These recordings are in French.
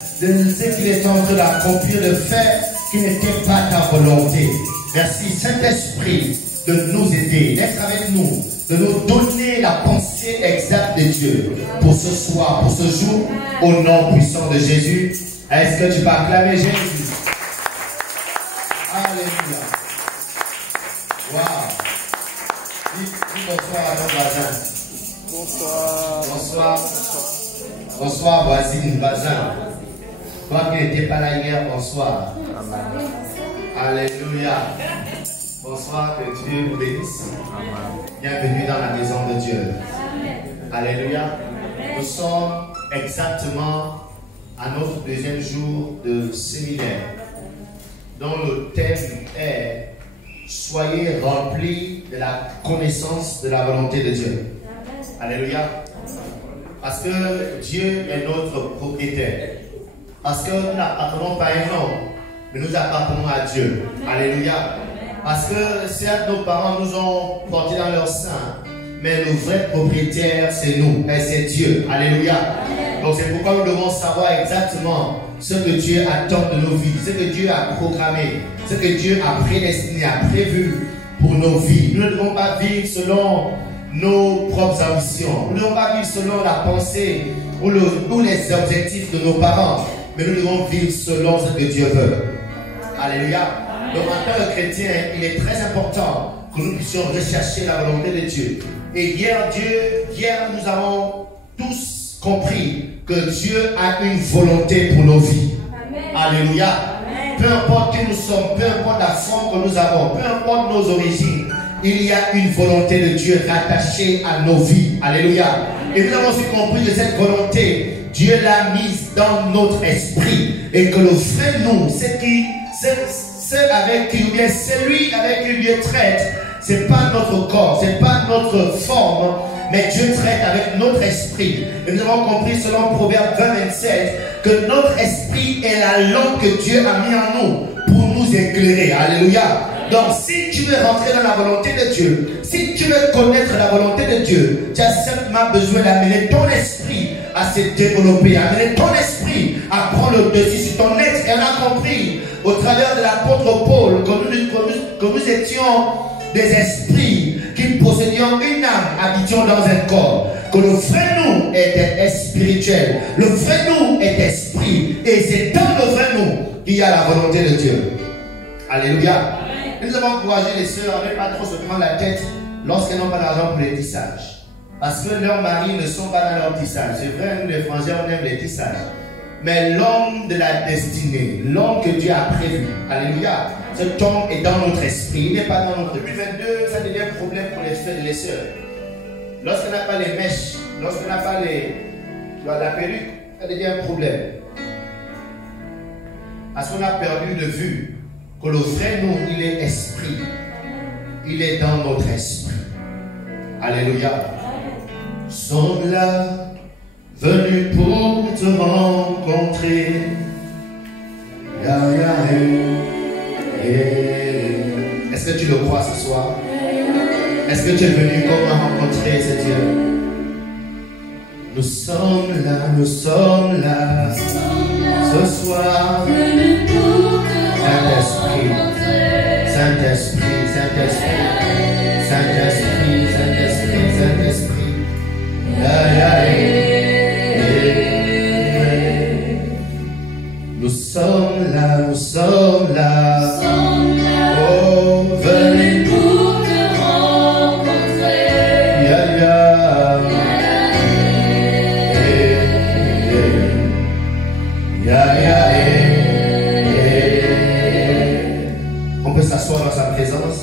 de ce qu'il est en train d'accomplir, de faire qui n'était pas ta volonté. Merci Saint-Esprit de nous aider, d'être avec nous, de nous donner la pensée exacte de Dieu pour ce soir, pour ce jour, au nom puissant de Jésus. Est-ce que tu peux acclamer Jésus? Alléluia. Waouh. Dis bonsoir à nos voisins. Bonsoir. Bonsoir. Bonsoir voisine, voisin. Toi qui n'étais pas là hier, bonsoir. Amen. Alléluia. Bonsoir, que Dieu vous bénisse. Amen. Bienvenue dans la maison de Dieu. Alléluia. Nous sommes exactement à notre deuxième jour de séminaire, dont le thème est « Soyez remplis de la connaissance de la volonté de Dieu ». Alléluia. Parce que Dieu est notre propriétaire. Parce que nous n'appartenons pas à un homme, mais nous appartenons à Dieu. Alléluia. Parce que certes, nos parents nous ont portés dans leur sein, mais le vrai propriétaire, c'est nous, et c'est Dieu. Alléluia. Donc c'est pourquoi nous devons savoir exactement ce que Dieu attend de nos vies, ce que Dieu a programmé, ce que Dieu a prédestiné, a prévu pour nos vies. Nous ne devons pas vivre selon nos propres ambitions. Nous ne devons pas vivre selon la pensée ou les objectifs de nos parents, mais nous devons vivre selon ce que Dieu veut. Alléluia. Donc en tant que chrétien, il est très important que nous puissions rechercher la volonté de Dieu. Et hier, nous avons tous compris que Dieu a une volonté pour nos vies. Amen. Alléluia. Amen. Peu importe qui nous sommes, peu importe la forme que nous avons, peu importe nos origines, il y a une volonté de Dieu rattachée à nos vies. Alléluia. Amen. Et nous avons aussi compris que cette volonté, Dieu l'a mise dans notre esprit. Et que le vrai nous, celui avec qui Dieu traite, ce n'est pas notre corps, ce n'est pas notre forme, mais Dieu traite avec notre esprit. Et nous avons compris selon Proverbe 20-27 que notre esprit est la lampe que Dieu a mis en nous pour nous éclairer. Alléluia. Donc si tu veux rentrer dans la volonté de Dieu, si tu veux connaître la volonté de Dieu, tu as simplement besoin d'amener ton esprit à se développer, amener ton esprit à prendre le dessus sur ton être. Et on a compris au travers de l'apôtre Paul que nous étions des esprits qui possédions une âme, habitions dans un corps. Que le vrai nous était spirituel, le vrai nous est esprit. Et c'est dans le vrai nous qu'il y a la volonté de Dieu. Alléluia. Nous avons encouragé les sœurs à ne pas trop se prendre la tête lorsqu'elles n'ont pas d'argent pour les tissages. Parce que leurs maris ne sont pas dans leur tissage. C'est vrai, nous les Français, on aime les tissages. Mais l'homme de la destinée, l'homme que Dieu a prévu, alléluia, cet homme est dans notre esprit, il n'est pas dans notre 2022, ça devient un problème pour les frères et les sœurs. Lorsqu'on n'a pas les mèches, lorsqu'on n'a pas la perruque, ça devient un problème. Parce qu'on a perdu de vue que le vrai nous, il est esprit. Il est dans notre esprit. Alléluia. Nous sommes là, venus pour te rencontrer. Est-ce que tu le crois ce soir? Est-ce que tu es venu comment rencontrer ce Dieu? Nous sommes là, ce soir. Saint-Esprit, Saint-Esprit, Saint-Esprit, Saint-Esprit, Saint-Esprit, Saint-Esprit. Nous sommes là. Oh, venez pour te rencontrer. On peut s'asseoir dans sa présence.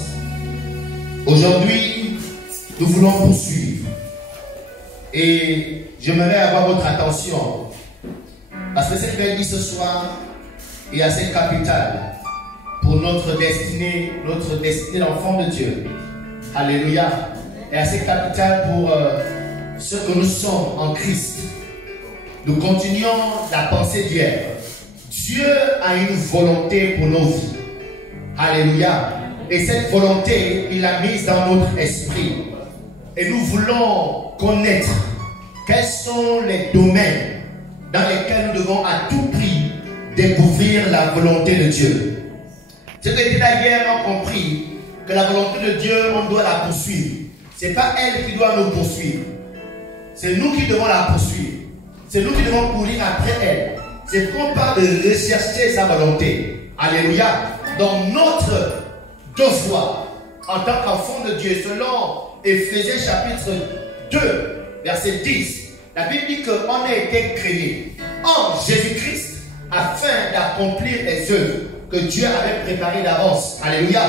Aujourd'hui, nous voulons poursuivre. Et j'aimerais avoir votre attention. Parce que cette belle vie ce soir est assez capitale pour notre destinée d'enfant de Dieu. Alléluia. Et assez capitale pour ce que nous sommes en Christ. Nous continuons la pensée d'hier. Dieu a une volonté pour nos vies. Alléluia. Et cette volonté, il l'a mise dans notre esprit. Et nous voulons connaître quels sont les domaines dans lesquels nous devons à tout prix découvrir la volonté de Dieu. Ceux qui étaient là hier ont compris que la volonté de Dieu, on doit la poursuivre. Ce n'est pas elle qui doit nous poursuivre. C'est nous qui devons la poursuivre. C'est nous qui devons courir après elle. C'est qu'on parle de rechercher sa volonté. Alléluia. Dans notre devoir, en tant qu'enfant de Dieu, selon Éphésiens chapitre 2, verset 10, la Bible dit qu'on a été créé en Jésus-Christ afin d'accomplir les œuvres que Dieu avait préparées d'avance. Alléluia.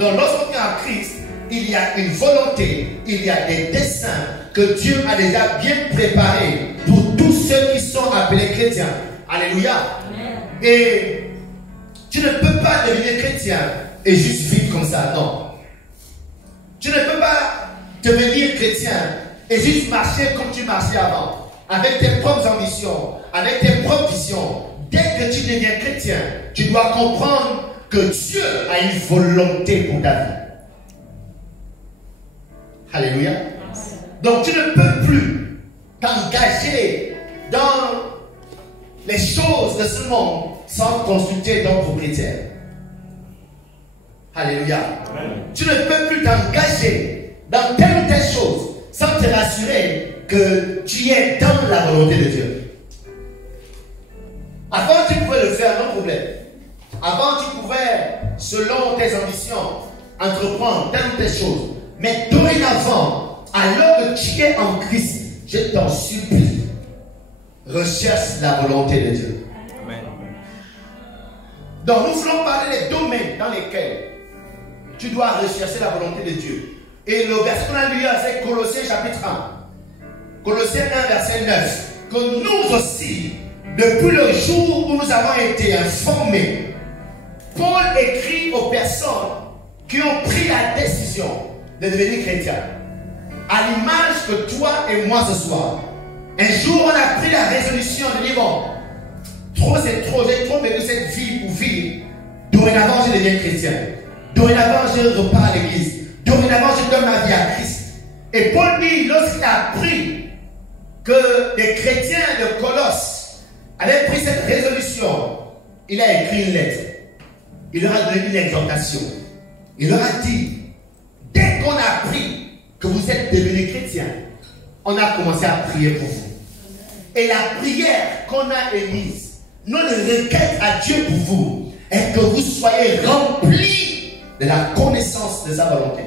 Donc lorsqu'on est en Christ, il y a une volonté, il y a des desseins que Dieu a déjà bien préparés pour tous ceux qui sont appelés chrétiens. Alléluia. Amen. Et tu ne peux pas devenir chrétien et juste vivre comme ça, non. Tu ne peux pas devenir chrétien et juste marcher comme tu marchais avant, avec tes propres ambitions, avec tes propres visions. Dès que tu deviens chrétien, tu dois comprendre que Dieu a une volonté pour ta vie. Alléluia. Donc tu ne peux plus t'engager dans les choses de ce monde sans consulter ton propriétaire. Alléluia. Amen. Tu ne peux plus t'engager dans telle ou telle chose sans te rassurer que tu es dans la volonté de Dieu. Avant, tu pouvais le faire, non problème. Avant, tu pouvais, selon tes ambitions, entreprendre telle ou telle chose. Mais dorénavant, alors que tu es en Christ, je t'en supplie, recherche la volonté de Dieu. Amen. Donc, nous voulons parler des domaines dans lesquels tu dois rechercher la volonté de Dieu. Et le verset qu'on a lu, c'est Colossiens chapitre 1. Colossiens 1, verset 9. Que nous aussi, depuis le jour où nous avons été informés, Paul écrit aux personnes qui ont pris la décision de devenir chrétiens. À l'image que toi et moi ce soir. Un jour, on a pris la résolution de dire bon, trop c'est trop, j'ai trop vécu cette vie pour vivre. Dorénavant, je deviens chrétien. Dorénavant, je repars à l'église. Dorénavant, je donne ma vie à Christ. Et Paul dit, lorsqu'il a appris que les chrétiens de Colosse avaient pris cette résolution, il a écrit une lettre. Il leur a donné une exhortation. Il leur a dit, dès qu'on a appris que vous êtes devenus chrétiens, on a commencé à prier pour vous. Et la prière qu'on a émise, notre requête à Dieu pour vous, est que vous soyez remplis de la connaissance de sa volonté.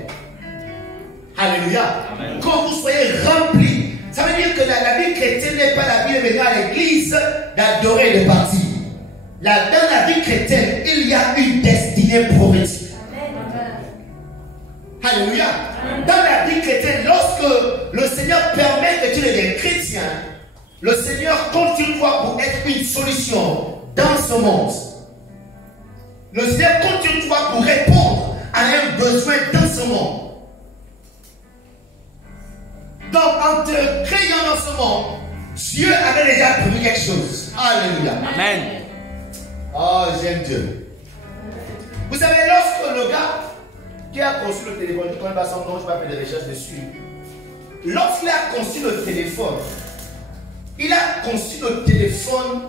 Alléluia. Amen. Que vous soyez remplis. Ça veut dire que la vie chrétienne n'est pas la vie de venir à l'église, d'adorer et de partir. Dans la vie chrétienne, il y a une destinée prophétique. Alléluia. Dans la vie chrétienne, lorsque le Seigneur permet que tu deviennes chrétien, le Seigneur compte sur toi pour être une solution dans ce monde. Le Seigneur compte sur toi pour répondre à un besoin dans ce monde. Donc, en te créant dans ce monde, Dieu avait déjà prévu quelque chose. Alléluia. Amen. Oh, j'aime Dieu. Vous savez, lorsque le gars qui a conçu le téléphone, je ne connais pas son nom, je vais faire des recherches dessus. Lorsqu'il a conçu le téléphone, il a conçu le téléphone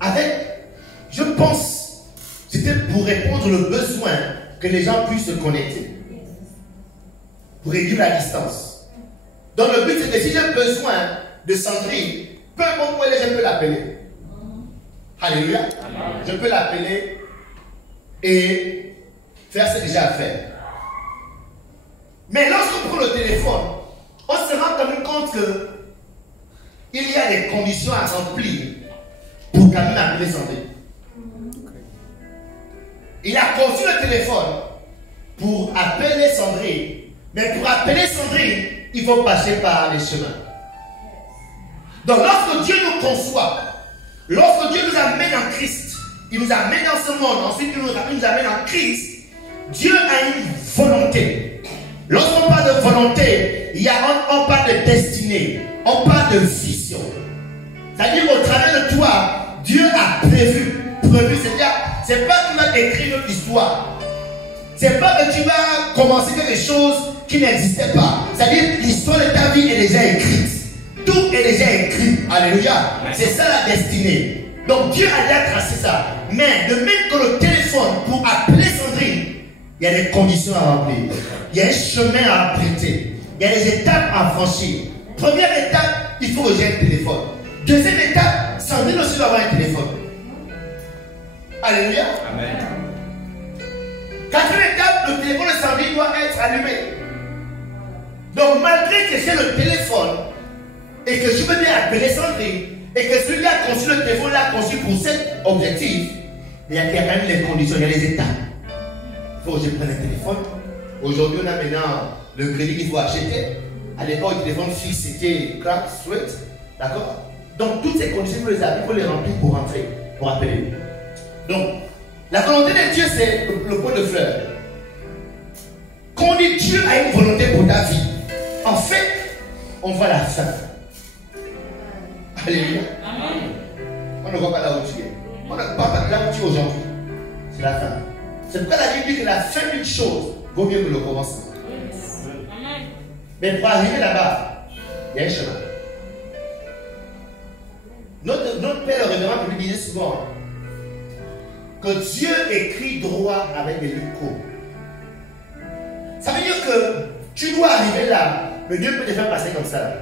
avec, je pense, c'était pour répondre au besoin que les gens puissent se connecter. Pour réduire la distance. Donc le but c'est que si j'ai besoin de Sandrine, peu importe où elle est, je peux l'appeler. Alléluia. Amen. Je peux l'appeler et faire ce que j'ai à faire. Mais lorsqu'on prend le téléphone, on se rend quand même compte que il y a des conditions à remplir pour quand même appeler Sandrine. Il a conçu le téléphone pour appeler Sandrine. Mais pour appeler Sandrine, il faut passer par les chemins. Donc lorsque Dieu nous conçoit, lorsque Dieu nous amène en Christ, il nous amène dans ce monde, ensuite il nous amène en Christ, Dieu a une volonté. Lorsqu'on parle de volonté, on parle de destinée, on parle de vision. C'est-à-dire qu'au travers de toi, Dieu a prévu, c'est-à-dire, c'est pas qu'il va écrire notre histoire. C'est pas que tu vas commencer quelque chose qui n'existait pas. C'est-à-dire l'histoire de ta vie est déjà écrite. Tout est déjà écrit. Alléluia. C'est ça la destinée. Donc Dieu a déjà tracé ça. Mais de même que le téléphone, pour appeler Sandrine, il y a des conditions à remplir. Il y a un chemin à emprunter. Il y a des étapes à franchir. Première étape, il faut que j'ai un téléphone. Deuxième étape, Sandrine aussi doit avoir un téléphone. Alléluia. Amen. Quatrième étape, le téléphone de Sandrine doit être allumé. Donc malgré que j'ai le téléphone et que je veux bien appeler Sandrine et que celui qui a conçu le téléphone l'a conçu pour cet objectif, il y a quand même les conditions, il y a les étapes. Il faut que je prenne un téléphone. Aujourd'hui, on a maintenant le crédit qu'il faut acheter. À l'époque, le téléphone fixe, c'était crack, sweat. D'accord? Donc, toutes ces conditions, il faut les remplir pour rentrer, pour appeler. Donc, la volonté de Dieu, c'est le pot de fleurs. Quand on dit Dieu a une volonté pour ta vie, en fait, on voit la fin. Alléluia. On ne voit pas là où tu es. On ne voit pas là où tu es aujourd'hui. C'est la fin. C'est pourquoi la Bible dit que la fin d'une chose vaut mieux que le commencement. Mais pour arriver là-bas, il y a un chemin. Notre père, le révérend, lui disait souvent que Dieu écrit droit avec des lignes courtes. Ça veut dire que tu dois arriver là, mais Dieu peut te faire passer comme ça.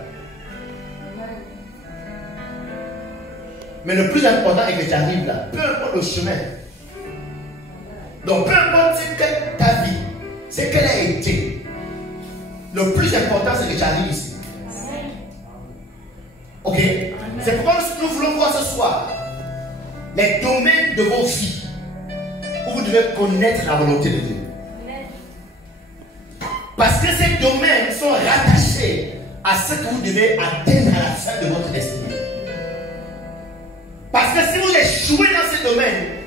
Mais le plus important est que tu arrives là, peu importe le chemin. Donc peu importe ce qu'est ta vie, ce qu'elle a été, le plus important c'est que tu arrives ici. Ok? C'est pourquoi nous voulons voir ce soir les domaines de vos vies où vous devez connaître la volonté de Dieu. Parce que ces domaines sont rattachés à ce que vous devez atteindre à la fin de votre destinée. Parce que si vous échouez dans ces domaines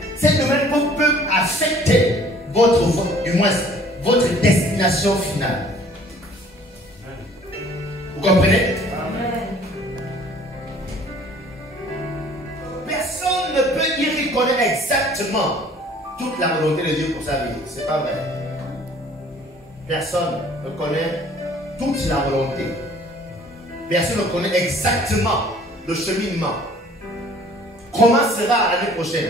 peuvent affecter votre destination finale. Vous comprenez? Personne ne peut dire qu'il connaît exactement toute la volonté de Dieu pour sa vie. C'est pas vrai. Personne ne connaît toute la volonté. Personne ne connaît exactement le cheminement. Comment sera l'année prochaine?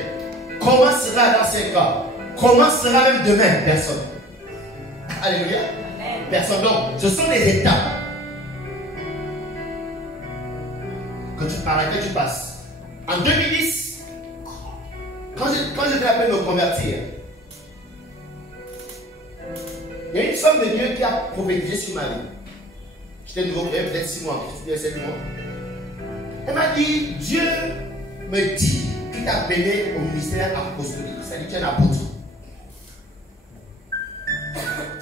Comment sera dans 5 ans? Comment sera même demain? Personne. Alléluia. Personne. Donc, ce sont des étapes par lesquelles tu passes. En 2010, quand j'étais appelé à me convertir, il y a une femme de Dieu qui a prophétisé sur ma vie. J'étais nouveau, peut-être 6 mois, peut-être 7 mois. Elle m'a dit, Dieu me dit qu'il t'a appelé au ministère apostolique. Ça dit que tu es un apôtre.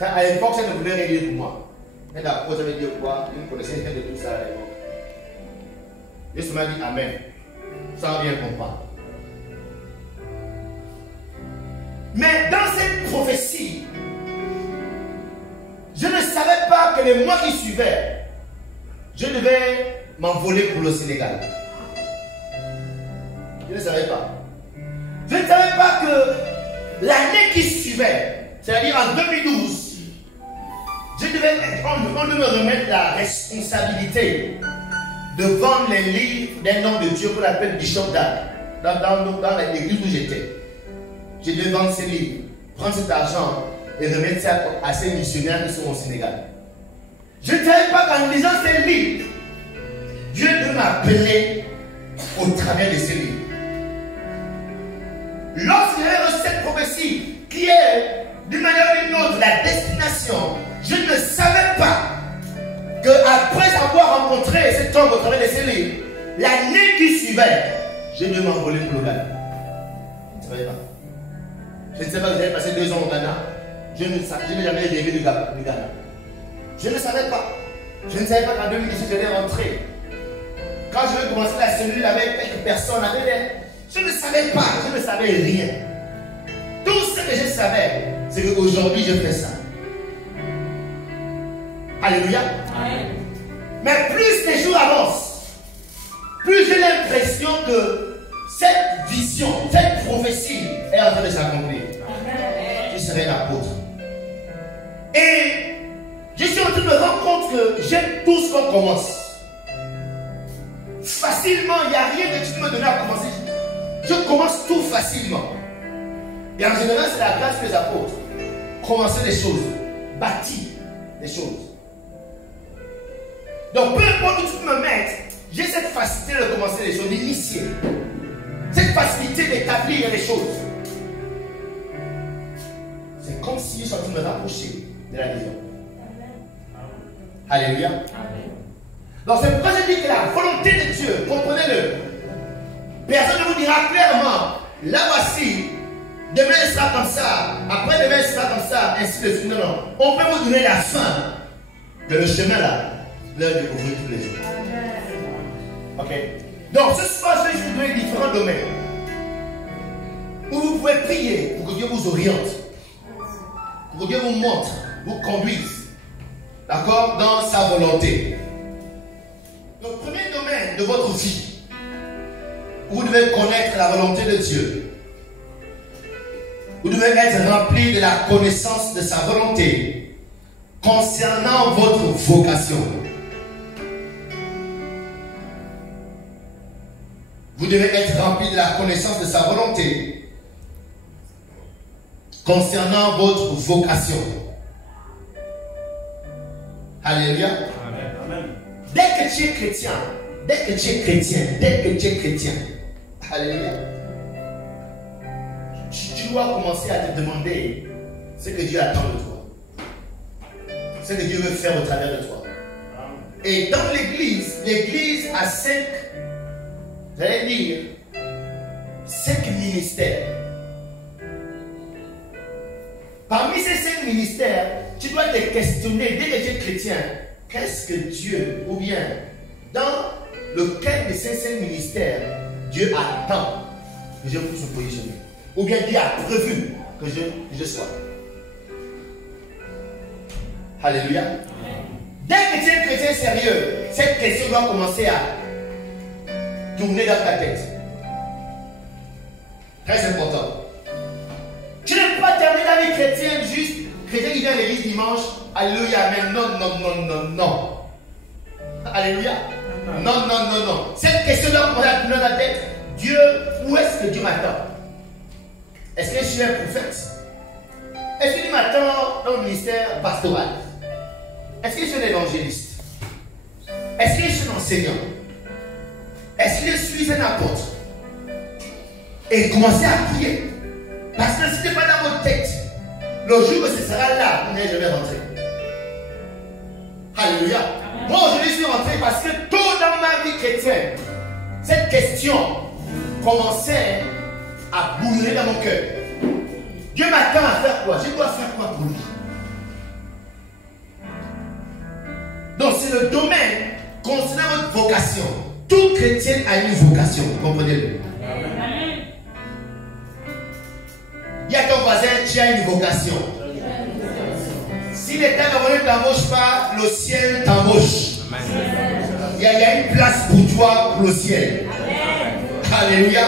À l'époque, ça ne voulait rien dire pour moi. Un apôtre, ça veut dire quoi? Je ne connaissais rien de tout ça à l'époque. Jésus m'a dit Amen. Sans rien comprendre. Mais dans cette prophétie, je ne savais pas que les mois qui suivaient, je devais m'envoler pour le Sénégal. Je ne savais pas. Je ne savais pas que l'année qui suivait, c'est-à-dire en 2012, on devait me remettre la responsabilité de vendre les livres d'un homme de Dieu qu'on appelle Bishop Dag dans l'église où j'étais. Je devais vendre ces livres, prendre cet argent et remettre ça à ces missionnaires qui sont au Sénégal. Je ne savais pas qu'en lisant ces livres, Dieu devait m'appeler au travers de ces livres. Lorsque j'ai reçu cette prophétie qui est d'une manière ou d'une autre la destination, je ne savais pas qu'après avoir rencontré cet homme au travers de ces livres, l'année qui suivait, je devais m'envoler pour le Ghana. Je ne savais pas. Je ne sais pas que j'avais passé 2 ans au Ghana. Je n'ai jamais rêvé du Ghana. Je ne savais pas. Je ne savais pas qu'en 2018, j'allais rentrer. Quand je vais commencer la cellule avec quelques personnes, je ne savais pas, je ne savais rien. Tout ce que je savais, c'est qu'aujourd'hui, je fais ça. Alléluia. Amen. Mais plus les jours avancent, plus j'ai l'impression que cette vision, cette prophétie est en train de s'accomplir. Je serai l'apôtre. Et je suis en train de me rendre compte que j'aime tout ce qu'on commence. Facilement, il n'y a rien que tu peux me donner à commencer. Je commence tout facilement. Et en général, c'est la grâce que les apôtres. Commencer des choses, bâtir des choses. Donc, peu importe où tu peux me mettre, j'ai cette facilité de commencer les choses, d'initier. Cette facilité d'établir les choses. C'est comme si je suis en train de me rapprocher de la maison. Alléluia. Donc, c'est pourquoi je dis que la volonté de Dieu, comprenez-le. Personne ne vous dira clairement, là voici, demain il sera comme ça, après demain il sera comme ça, ainsi de suite. Non, non. On peut vous donner la fin de le chemin là, l'heure de ouvrir tous les jours. Ok. Donc ce soir, je vais vous donner différents domaines où vous pouvez prier pour que Dieu vous oriente, pour que Dieu vous montre, vous conduise, d'accord, dans sa volonté. Le premier domaine de votre vie, vous devez connaître la volonté de Dieu. Vous devez être rempli de la connaissance de sa volonté concernant votre vocation. Vous devez être rempli de la connaissance de sa volonté concernant votre vocation. Alléluia. Amen. Dès que tu es chrétien, alléluia, tu dois commencer à te demander ce que Dieu attend de toi, ce que Dieu veut faire au travers de toi. Et dans l'église a 5 ministères. Parmi ces 5 ministères, tu dois te questionner dès que tu es chrétien, qu'est-ce que Dieu, ou bien dans lequel de ces 5 ministères Dieu attend que je puisse me positionner, ou bien Dieu a prévu que je sois. Alléluia. Dès que tu es chrétien sérieux, cette question doit commencer à tourner dans ta tête. Très important. Tu ne peux pas terminer la vie chrétienne juste chrétien qui vient à l'église dimanche. Alléluia, amen. Non. Alléluia. Non. Cette question doit commencer à tourner dans ta tête. Dieu, où est-ce que Dieu m'attend? Est-ce que je suis un prophète? Est-ce que Dieu m'attend dans le ministère pastoral? Est-ce que je suis un évangéliste? Est-ce que je suis un enseignant? Est-ce que je suis un apôtre? Et commencez à prier. Parce que si ce n'est pas dans votre tête, le jour où ce sera là, je vais rentrer. Alléluia. Moi aujourd'hui je suis rentré parce que tôt dans ma vie chrétienne, cette question commençait à bouillonner dans mon cœur. Dieu m'attend à faire quoi? Je dois faire quoi pour lui? Donc c'est le domaine concernant votre vocation. Tout chrétien a une vocation, comprenez-le. Il y a ton voisin, tu as une vocation. Si l'État ne t'embauche pas, le ciel t'embauche. Il y a une place pour toi pour le ciel. Alléluia.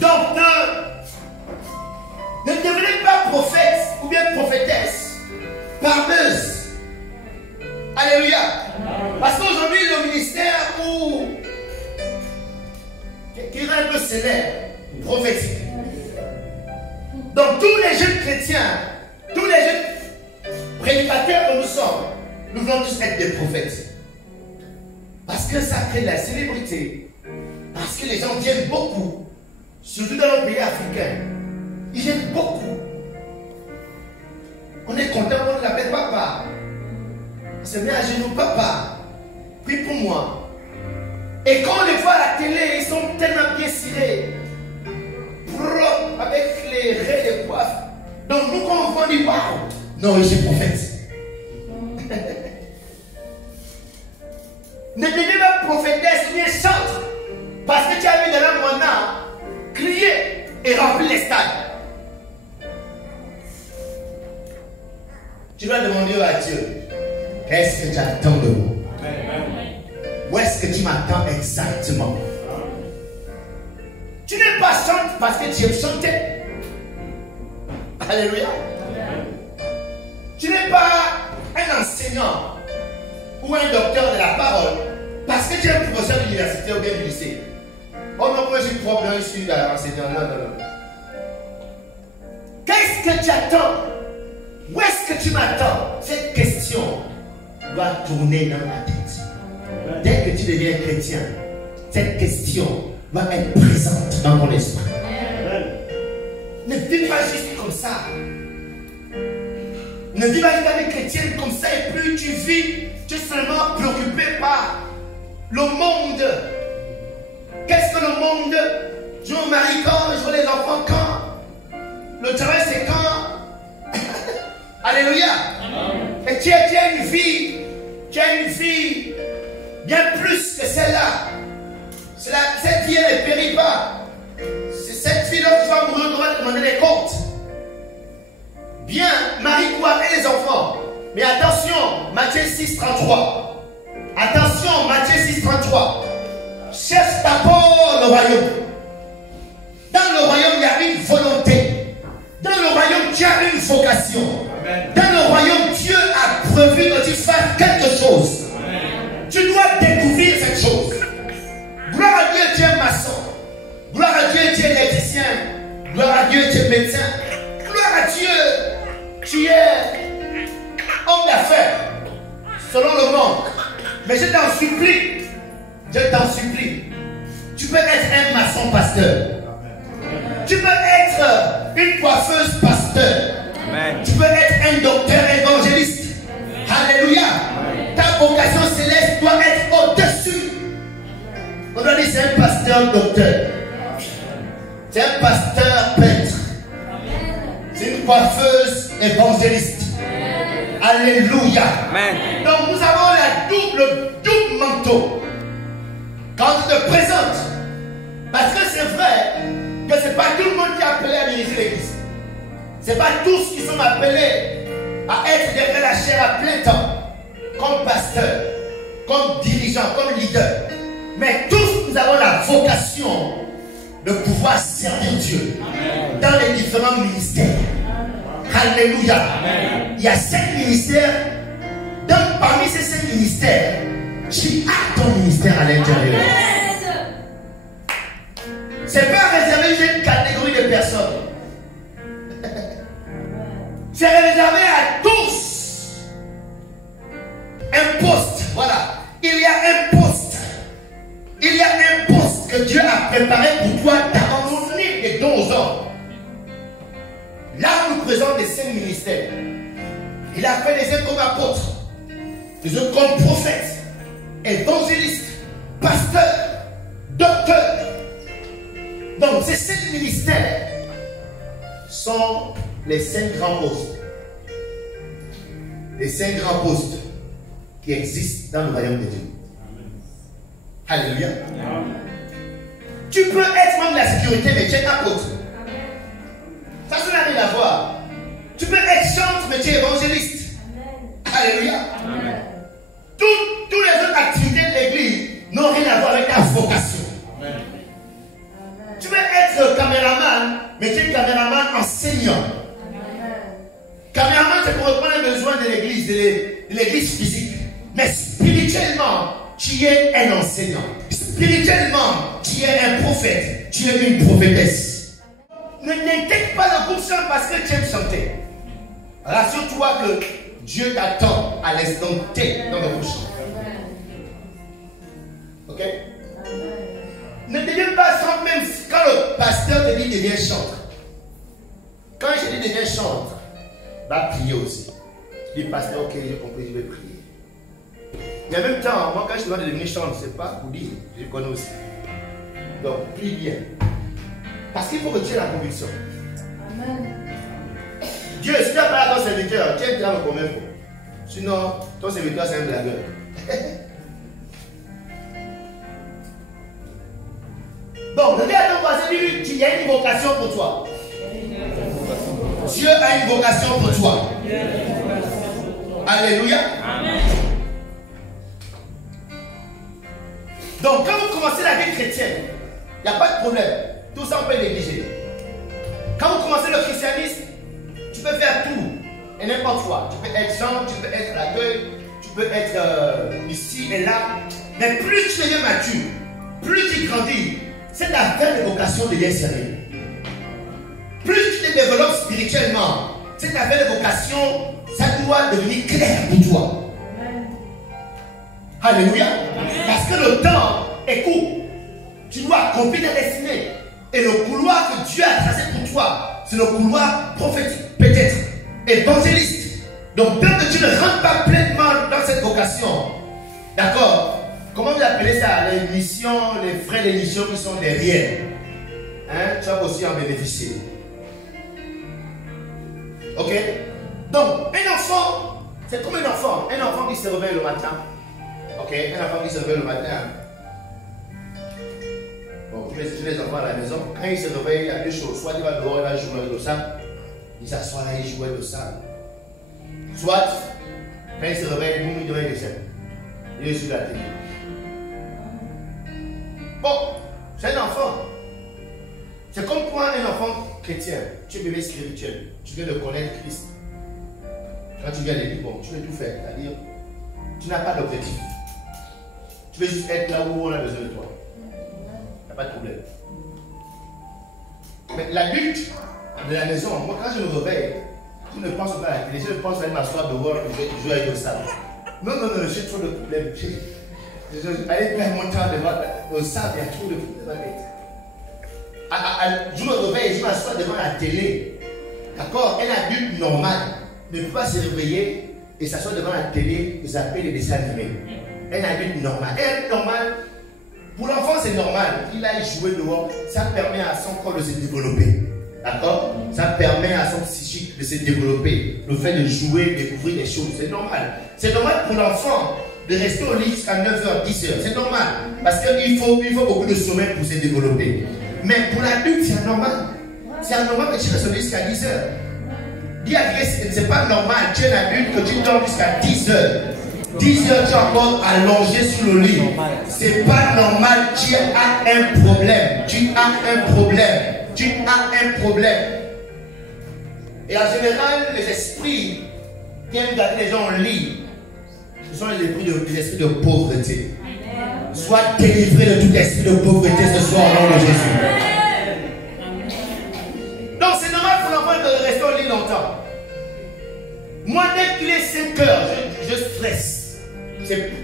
Donc ne devenez pas prophète ou bien prophétesse, parleuse. Alléluia. Parce qu'aujourd'hui le ministère qui est un peu célèbre, prophétique. Donc tous les jeunes chrétiens, tous les jeunes prédicateurs que nous sommes, nous voulons tous être des prophètes. Parce que ça crée de la célébrité. Parce que les gens viennent beaucoup. Surtout dans nos pays africains. Ils viennent beaucoup. On est content quand on l'appelle papa. On se met à genoux, papa. Prie pour moi. Et quand on les voit à la télé, ils sont tellement bien cirés. Propres, avec les raies de coiffe. Donc nous, quand on voit, on dit waouh. Non, je suis prophète. Ne devenez pas prophétesse, mais chante. Parce que tu as vu dans la moana crier et remplir les stades. Tu dois demander à Dieu, qu'est-ce que tu attends de moi? Où est-ce que tu m'attends exactement? Tu n'es pas chante parce que tu aimes chanter. Alléluia. Tu n'es pas un enseignant ou un docteur de la parole parce propre, non, je suis enseignant. Non, non, non. Qu'est-ce que tu attends? Où est-ce que tu m'attends? Cette question doit tourner dans ma tête. Dès que tu deviens chrétien, cette question doit être présente dans ton esprit. Ne vis pas juste comme ça. Ne vis pas juste avec chrétienne comme ça et plus tu vis, tu es seulement préoccupé par le monde. Qu'est-ce que le monde? Je me marie quand? Je veux les enfants quand? Le travail c'est quand? Alléluia. Et tu as une vie bien plus que celle-là. Cette vie elle ne périt pas. C'est cette vie là qui va mourir, on va demander des comptes. Bien, marie-toi et les enfants. Mais attention, Matthieu 6, 33. Attention, Matthieu 6, 33. Cherche d'abord le royaume. Dans le royaume, il y a une volonté. Dans le royaume, tu as une vocation. Amen. Dans le royaume, Dieu a prévu que tu fasses quelque chose. Amen. Tu dois découvrir cette chose. Gloire à Dieu, tu es maçon. Gloire à Dieu, tu es électricien. Gloire à Dieu, tu es médecin. Gloire à Dieu, tu es homme d'affaires. Selon le monde. Mais je t'en supplie. Tu peux être un maçon pasteur. Tu peux être une coiffeuse pasteur. Amen. Tu peux être un docteur évangéliste. Alléluia. Ta vocation céleste doit être au-dessus. On doit dire c'est un pasteur docteur. C'est un pasteur peintre. C'est une coiffeuse évangéliste. Alléluia. Amen. Donc nous avons le double manteau. Quand tu te présentes, parce que c'est vrai que ce n'est pas tout le monde qui est appelé à diriger l'église. Ce n'est pas tous qui sont appelés à être derrière la chair à plein temps, comme pasteur, comme dirigeant, comme leader. Mais tous nous avons la vocation de pouvoir servir Dieu dans les différents ministères. Alléluia. Amen. Il y a 5 ministères. Donc parmi ces 5 ministères, tu as ton ministère à l'intérieur. C'est pas réservé à une catégorie de personnes. C'est réservé à tous. Un poste, voilà. Il y a un poste. Il y a un poste que Dieu a préparé pour toi d'abandonner des dons aux hommes. Là, on nous présente les 5 ministères. Il a fait les uns comme apôtres, les autres comme prophètes, évangélistes, pasteurs, docteurs. Donc, ces 5 ministères sont les 5 grands postes. Les 5 grands postes qui existent dans le royaume de Dieu. Alléluia. Amen. Tu peux être membre de la sécurité, mais tu es apôtre. Ça n'a rien à voir. Tu peux être chantre, mais tu es évangéliste. Amen. Alléluia. Amen. Toutes les autres activités de l'église n'ont rien à voir avec ta vocation. Amen. Tu peux être caméraman, mais tu es caméraman enseignant. Amen. Caméraman, c'est pour répondre aux besoins de l'église, de l'église physique. Mais spirituellement, tu es un enseignant. Spirituellement, tu es un prophète. Tu es une prophétesse. Ne n'intègre pas le groupe chant parce que tu aimes chanter. Rassure-toi que Dieu t'attend à l'instant T dans le groupe chant. Ok? Ne deviens pas chanteur même quand le pasteur te dit deviens chanteur. Quand je dis deviens chanteur, va prier aussi. Je dis pasteur, ok, j'ai compris, je vais prier. Mais en même temps, moi quand je dois devenir chanteur, c'est pas pour dire, je connais aussi. Donc, prie bien. Parce qu'il faut que tu aies la conviction. Amen. Dieu, si tu as parlé à ton serviteur, tu es là le combien. Sinon, ton serviteur c'est un blagueur. Bon, regarde à ton voisin, lui, il y a une vocation pour toi. Dieu a une vocation pour toi. Alléluia. Amen. Donc, quand vous commencez la vie chrétienne, il n'y a pas de problème. Tout ça, on peut négliger. Quand vous commencez le christianisme, tu peux faire tout et n'importe quoi. Tu peux être Jean, tu peux être à l'accueil, tu peux être ici et là. Mais plus tu deviens mature, plus tu grandis, cette affaire de vocation devient sérieux. Plus tu te développes spirituellement, cette affaire de vocation, ça doit devenir clair pour toi. Alléluia. Parce que le temps est court. Tu dois accomplir ta destinée. Et le couloir que Dieu a tracé pour toi, c'est le couloir prophétique, peut-être, évangéliste. Donc, tant que tu ne rentres pas pleinement dans cette vocation, d'accord? Comment vous appelez ça? Les missions, les frais d'émission qui sont derrière. Hein? Tu vas aussi en bénéficier. Ok? Donc, un enfant, c'est comme un enfant. Un enfant qui se réveille le matin. Ok? Un enfant qui se réveille le matin. Bon, tu les enfants à la maison. Quand il se réveille, il y a deux choses. Soit il va dehors, il va jouer avec le sable. Il s'assoit là, il joue avec le sable. Soit, quand il se réveille, il devient des scènes. Il est sur la télé. Bon, c'est un enfant. C'est comme pour un enfant chrétien. Tu es bébé spirituel. Tu viens de connaître Christ. Quand tu viens à l'église, bon, tu veux tout faire. C'est-à-dire, tu n'as pas d'objectif. Tu veux juste être là où on a besoin de toi. Il n'y a pas de problème. Mais l'adulte de la maison, moi quand je me réveille, je ne pense pas à la télé, je ne pense pas à m'asseoir dehors et je vais jouer avec le sable. Non, j'ai trop de problèmes. Allez perdre mon temps devant le sable, il y a trop de problèmes dans la tête. Je me réveille, je m'assois devant la télé. D'accord? Un adulte normal ne peut pas se réveiller et s'asseoir devant la télé et s'appeler les dessins animés. Un adulte normal. Un adulte normal, pour l'enfant c'est normal. Il aille jouer dehors, ça permet à son corps de se développer. D'accord? Ça permet à son psychique de se développer. Le fait de jouer, de découvrir des choses, c'est normal. C'est normal pour l'enfant de rester au lit jusqu'à 9h, 10h. C'est normal. Parce qu'il faut beaucoup de sommeil pour se développer. Mais pour l'adulte, c'est anormal. C'est anormal que tu restes au lit jusqu'à 10h. Dis à Grace, c'est pas normal. Tu es un adulte que tu dors jusqu'à 10h. 10h, tu es encore allongé sur le lit. C'est pas normal. Tu as un problème. Tu as un problème. Tu as un problème. Et en général, les esprits qui aiment garder les gens en lit, ce sont les esprits de pauvreté. Sois délivré de tout esprit de pauvreté ce soir au nom de Jésus. Donc c'est normal pour l'enfant de rester au lit longtemps. Moi, dès qu'il est 5 heures, je stresse.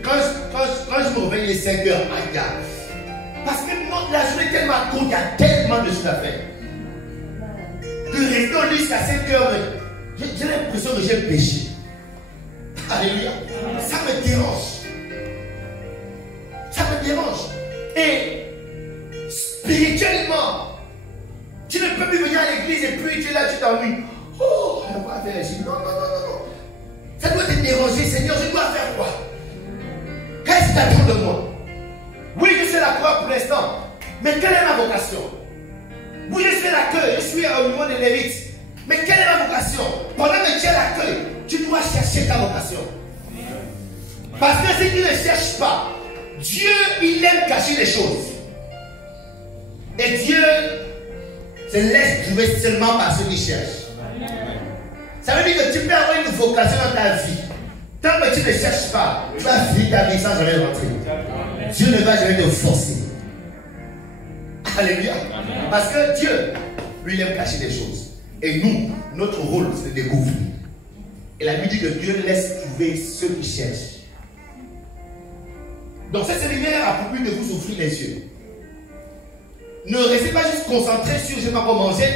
Quand je me réveille, il est 5 heures. Parce que la journée est tellement courte, il y a tellement de choses à faire. De rester au lit jusqu'à 5 heures, j'ai l'impression que j'ai péché. Alléluia. Ça me dérange. Ça me dérange. Et spirituellement, tu ne peux plus venir à l'église et puis tu es là, tu t'ennuies. Oh, on va faire ici. Non. Ça doit te déranger, Seigneur, je dois faire quoi? Qu'est-ce que tu attends de moi? Oui, je suis la croix pour l'instant. Mais quelle est ma vocation? Oui, je suis l'accueil, je suis au niveau des Lévites. Mais quelle est ma vocation? Pendant que tu es l'accueil, tu dois chercher ta vocation. Parce que si tu ne cherches pas, Dieu, il aime cacher les choses. Et Dieu se laisse trouver seulement par ceux qui cherchent. Ça veut dire que tu peux avoir une vocation dans ta vie. Tant que tu ne cherches pas, tu vas finir ta vie sans jamais rentrer. Dieu ne va jamais te forcer. Alléluia. Parce que Dieu, lui, il aime cacher des choses. Et nous, notre rôle, c'est de découvrir. Et la Bible dit que Dieu laisse trouver ceux qui cherchent. Donc cette séminaire a pour but de vous ouvrir les yeux. Ne restez pas juste concentré sur je ne sais pas quoi manger.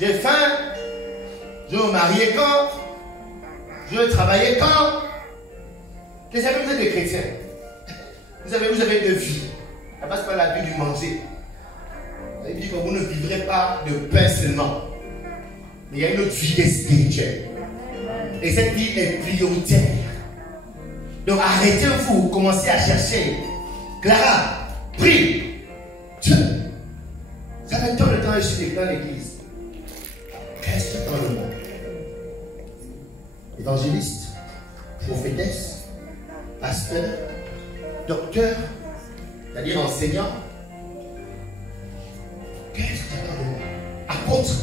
J'ai faim. Je veux me marier quand? Je veux travailler quand? Vous savez, vous êtes des chrétiens. Vous avez une vie. Ça passe par la vie du manger. Ça veut dire que vous ne vivrez pas de pain seulement. Mais il y a une autre vie spirituelle. Et cette vie est prioritaire. Donc arrêtez-vous, commencez à chercher. Clara, prie. Dieu, ça fait tant de temps que je suis dans l'église. Qu'est-ce que dans le monde? Évangéliste, prophétesse, pasteur, docteur, c'est-à-dire enseignant. Qu'est-ce que dans le monde? Apôtre.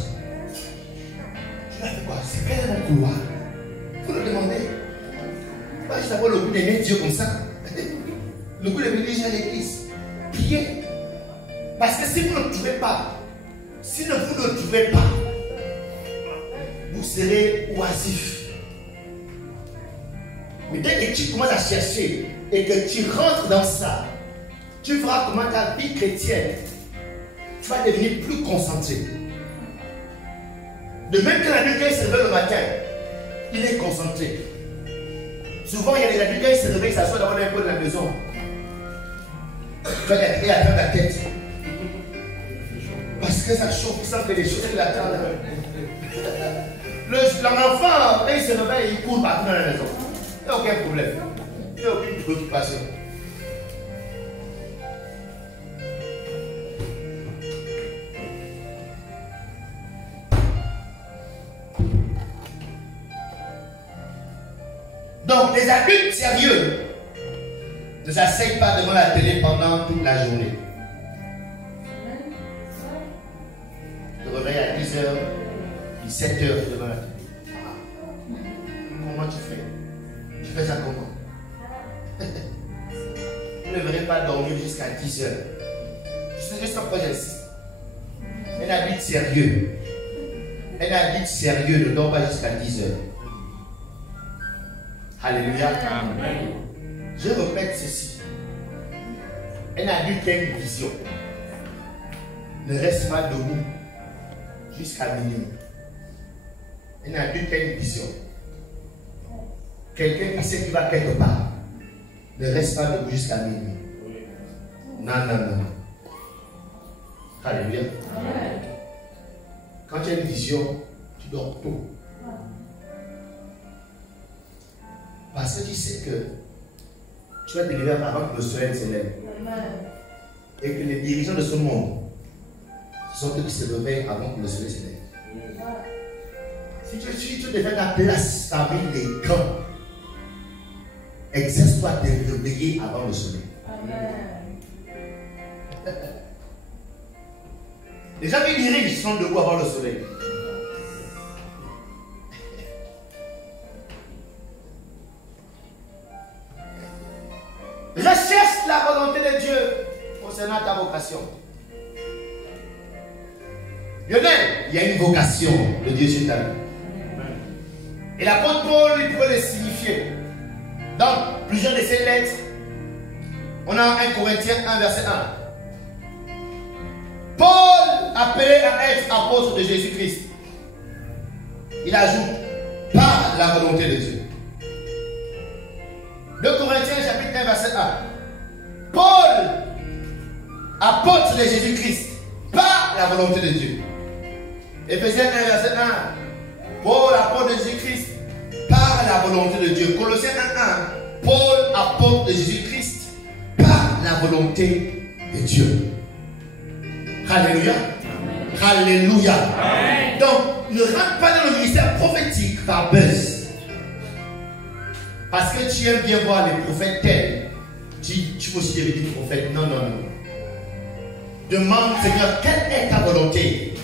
Tu as fait quoi? C'est quel est mon couloir? Il faut le demander. Pas juste avoir le goût d'aimer Dieu comme ça. Le goût de venir à l'église. Prier. Parce que si vous ne trouvez pas, si vous ne trouvez pas, vous serez oisif. Mais dès que tu commences à chercher et que tu rentres dans ça, tu verras comment ta vie chrétienne, tu vas devenir plus concentré. De même que la nuit, quand il se réveille le matin, il est concentré. Souvent, il y a des adultes, quand ils se réveillent, ils s'assoient dans un coin de la maison. Tu vas y attendre la tête. Parce que ça chauffe, il sent que les choses l'attendent. L'enfant, quand il se réveille, il court partout dans la maison. Il n'y a aucun problème. Il n'y a aucune préoccupation. Donc, les adultes sérieux ne s'asseyent pas devant la télé pendant toute la journée. Ils se réveillent à 10h, puis 7h devant la télé. Comment tu fais? Tu fais ça comment? Vous ne verrez pas dormir jusqu'à 10h. Je sais juste pourquoi j'insiste. Un adulte sérieux. Un adulte sérieux ne dort pas jusqu'à 10h. Alléluia. Amen. Je répète ceci. Un adulte qui a une vision ne reste pas debout jusqu'à minuit. Un adulte qui a une vision. Quelqu'un qui sait qu'il va quelque part ne reste pas debout jusqu'à minuit. Non, non, non. Alléluia. Amen. Quand tu as une vision, tu dors tôt. Parce que tu sais que tu vas te lever avant que le soleil se lève. Et que les dirigeants de ce monde, ce sont eux qui se réveillent avant que le soleil se lève. Si tu deviens ta place parmi les grands, exerce-toi de te réveiller avant le soleil. Les gens qui dirigent sont debout avant le soleil. Recherche la volonté de Dieu concernant ta vocation. Lionel, il y a une vocation de Dieu sur ta vie. Et l'apôtre Paul, il pouvait le signifier. Dans plusieurs de ses lettres, on a 1 Corinthiens 1, verset 1. Paul, appelé à être apôtre de Jésus-Christ, il ajoute par la volonté de Dieu. 2 Corinthiens chapitre 1 verset 1. Paul, apôtre de Jésus-Christ, par la volonté de Dieu. Éphésiens 1 verset 1. Paul, apôtre de Jésus-Christ, par la volonté de Dieu. Colossiens 1 1. Paul, apôtre de Jésus-Christ, par la volonté de Dieu. Alléluia. Alléluia. Donc, ne rentre pas dans le ministère prophétique par buzz. Parce que tu aimes bien voir les prophètes tels. Tu peux aussi devenir prophète. Non, non, non. Demande, Seigneur, quelle est ta volonté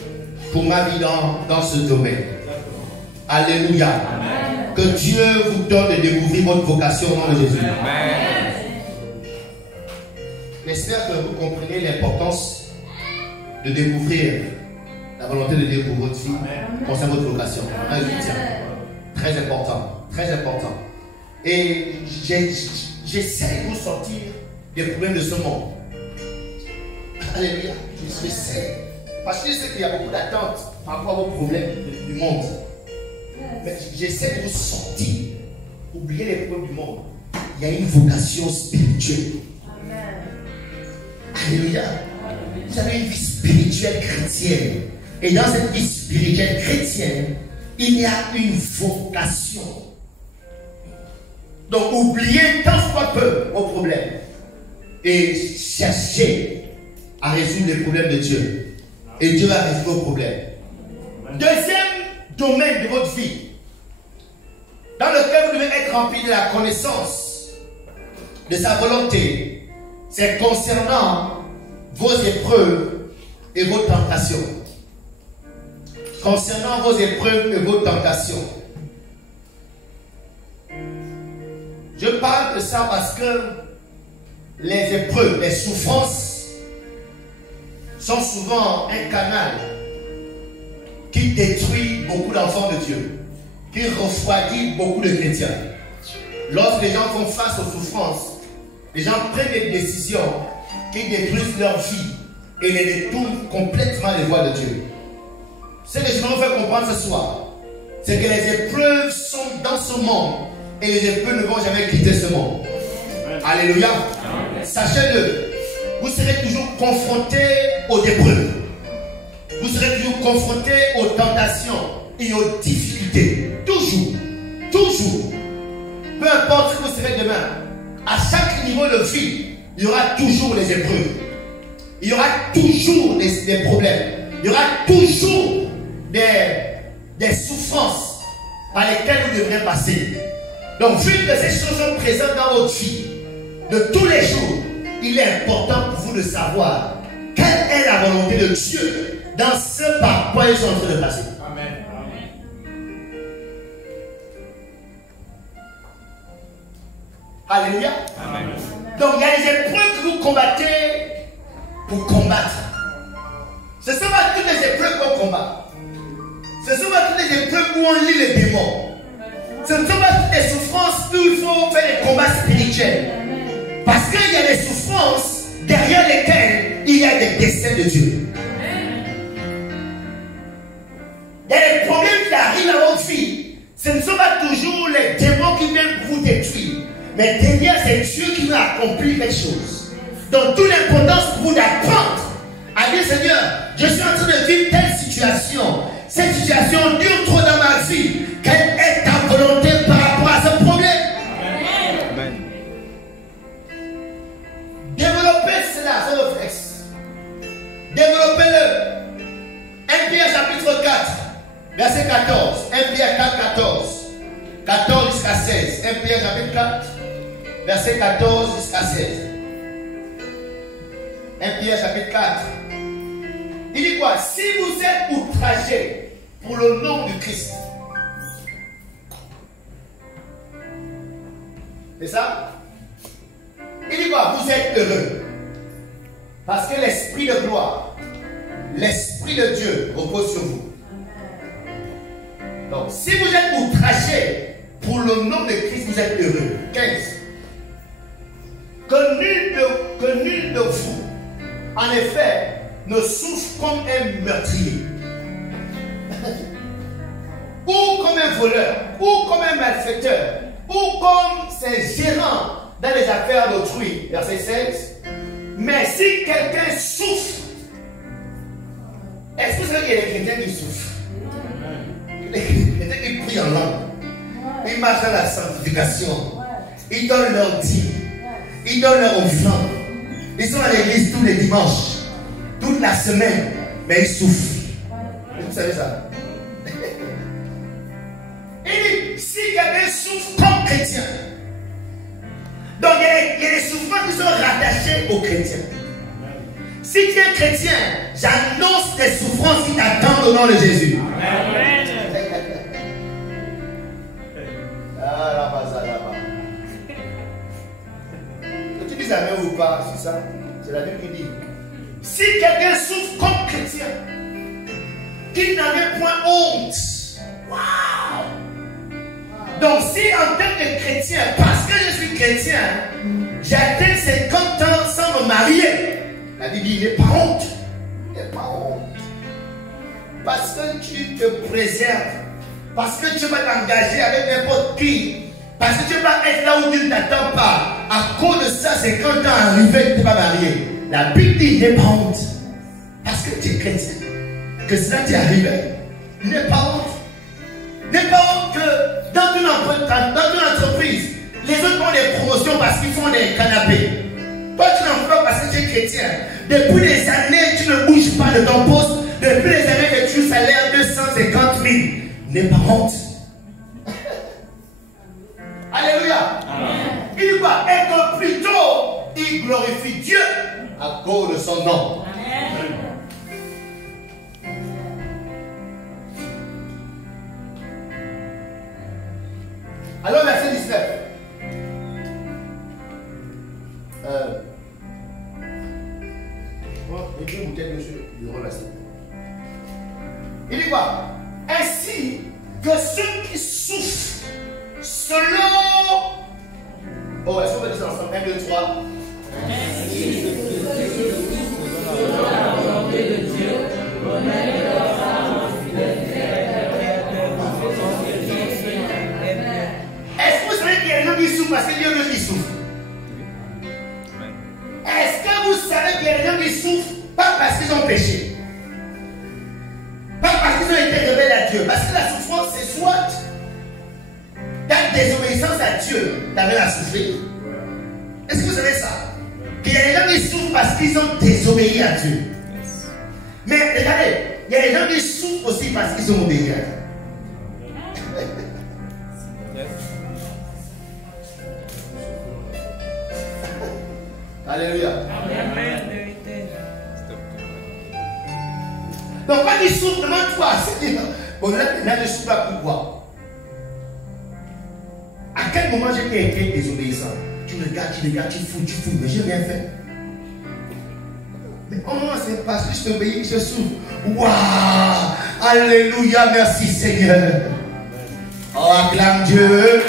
pour ma vie dans ce domaine? Alléluia. Amen. Que Dieu vous donne de découvrir votre vocation au nom de Jésus. Amen. J'espère que vous comprenez l'importance de découvrir la volonté de Dieu pour votre vie concernant votre vocation. Très important. Très important. Et j'essaie de vous sortir des problèmes de ce monde. Alléluia. J'essaie. Parce que je sais qu'il y a beaucoup d'attentes par rapport à vos problèmes du monde. Mais j'essaie de vous sortir. Oubliez les problèmes du monde. Il y a une vocation spirituelle. Amen. Alléluia. Vous avez une vie spirituelle chrétienne. Et dans cette vie spirituelle chrétienne, il y a une vocation. Donc oubliez tant soit peu vos problèmes et cherchez à résoudre les problèmes de Dieu. Et Dieu va résoudre vos problèmes. Deuxième domaine de votre vie, dans lequel vous devez être rempli de la connaissance de sa volonté, c'est concernant vos épreuves et vos tentations. Concernant vos épreuves et vos tentations. Je parle de ça parce que les épreuves, les souffrances sont souvent un canal qui détruit beaucoup d'enfants de Dieu, qui refroidit beaucoup de chrétiens. Lorsque les gens font face aux souffrances, les gens prennent des décisions qui détruisent leur vie et les détournent complètement les voies de Dieu. Ce que je veux vous faire comprendre ce soir, c'est que les épreuves sont dans ce monde et les épreuves ne vont jamais quitter ce monde. Alléluia. Sachez-le, vous serez toujours confrontés aux épreuves. Vous serez toujours confrontés aux tentations et aux difficultés. Toujours. Toujours. Peu importe ce que vous serez demain, à chaque niveau de vie, il y aura toujours des épreuves. Il y aura toujours des problèmes. Il y aura toujours des souffrances par lesquelles vous devrez passer. Donc, vu que ces choses sont présentes dans votre vie, de tous les jours, il est important pour vous de savoir quelle est la volonté de Dieu dans ce par quoi ils sont en train de passer. Amen. Alléluia. Amen. Donc, il y a des épreuves que vous combattez pour combattre. Ce ne sont pas toutes les épreuves qu'on combat. Ce ne sont pas toutes les épreuves où on lit les démons. Ce ne sont pas toutes les souffrances où il faut faire des combats spirituels. Parce qu'il y a des souffrances derrière lesquelles il y a des desseins de Dieu. Il y a des problèmes qui arrivent à votre vie. Ce ne sont pas toujours les démons qui viennent pour vous détruire. Mais derrière, c'est Dieu qui va accomplir quelque chose. Donc, toute l'importance pour vous d'apprendre à dire, Seigneur, je suis en train de vivre telle situation. Cette situation dure trop dans ma vie. Quelle est ta volonté par rapport à ce problème? Amen. Développez cela, c'est votre texte. Développez-le. 1 Pierre chapitre 4, verset 14. 1 Pierre 4, 14. 14 jusqu'à 16. 1 Pierre chapitre 4, verset 14 jusqu'à 16. 1 Pierre chapitre 4. Il dit quoi? Si vous êtes outragés pour le nom du Christ. C'est ça? Il dit quoi? Vous êtes heureux. Parce que l'esprit de gloire, l'esprit de Dieu repose sur vous. Donc, si vous êtes outragés pour le nom de Christ, vous êtes heureux. 15. Que nul de vous, en effet, ne souffre comme un meurtrier, ou comme un voleur, ou comme un malfaiteur, ou comme ses gérants dans les affaires d'autrui. Verset 16. Mais si quelqu'un souffre, est-ce que vous savez qu'il y a des chrétiens qui souffrent? Les chrétiens qui prient en langue, ils marchent dans la sanctification, ils donnent leur dîme, ils donnent leur offrande, ils sont à l'église tous les dimanches, toute la semaine, mais ils souffrent. Vous savez ça? Il dit, si quelqu'un souffre comme chrétien, donc il y a des souffrances qui sont rattachées aux chrétiens. Si tu es chrétien, j'annonce des souffrances qui t'attendent au nom de Jésus. Amen. Que tu dis amen ou pas, c'est ça? C'est la Bible qui dit. Si quelqu'un souffre comme chrétien, qu'il n'en ait point honte. Waouh! Donc si en tant que chrétien, parce que je suis chrétien, j'atteins 50 ans sans me marier, la Bible dit, il n'est pas honte. Il n'est pas honte. Parce que tu te préserves. Parce que tu vas t'engager avec n'importe qui. Parce que tu vas être là où Dieu ne t'attend pas. À cause de ça, 50 ans arrivé, tu ne t'es pas marié. La Bible dit, il n'est pas honte. Parce que tu es chrétien. Que cela t'est arrivé. Il n'est pas honte. Il n'est pas honte que dans une entreprise, les autres ont des promotions parce qu'ils font des canapés. Toi, tu n'en fais pas parce que tu es chrétien. Depuis des années, tu ne bouges pas de ton poste. Depuis des années que tu salaires 250 000. N'est pas honte. Alléluia. Il dit quoi? Et que plutôt, il glorifie Dieu à cause de son nom. Amen. Alors, verset 19. prends une bouteille de jus durant la semaine. Il dit quoi? Ainsi que ceux qui souffrent selon... Oh, est-ce qu'on va dire ça ensemble? 1, 2, 3. Ainsi que ceux qui souffrent selon la volonté de Dieu, connaissent leur âme Est-ce que vous savez qu'il y a des gens qui souffrent parce que Dieu veut qu'ils souffrent? Est-ce que vous savez qu'il y a des gens qui souffrent pas parce qu'ils ont péché? Pas parce qu'ils ont été rebelles à Dieu. Parce que la souffrance, c'est soit ta désobéissance à Dieu t'amène à souffrir. Est-ce que vous savez ça? Qu'il y a des gens qui souffrent parce qu'ils ont désobéi à Dieu. Mais regardez, il y a des gens qui souffrent aussi parce qu'ils ont obéi à Dieu. Alléluia. Amen. Donc quand ils souffrent, demande-toi, Seigneur, bon là je ne souffre pas pourquoi? À quel moment j'ai été désobéissant? Tu regardes, tu fous, mais j'ai rien fait. Mais au moment c'est parce que je t'obéis, je souffre. Waouh! Alléluia, merci Seigneur. Oh, acclame Dieu.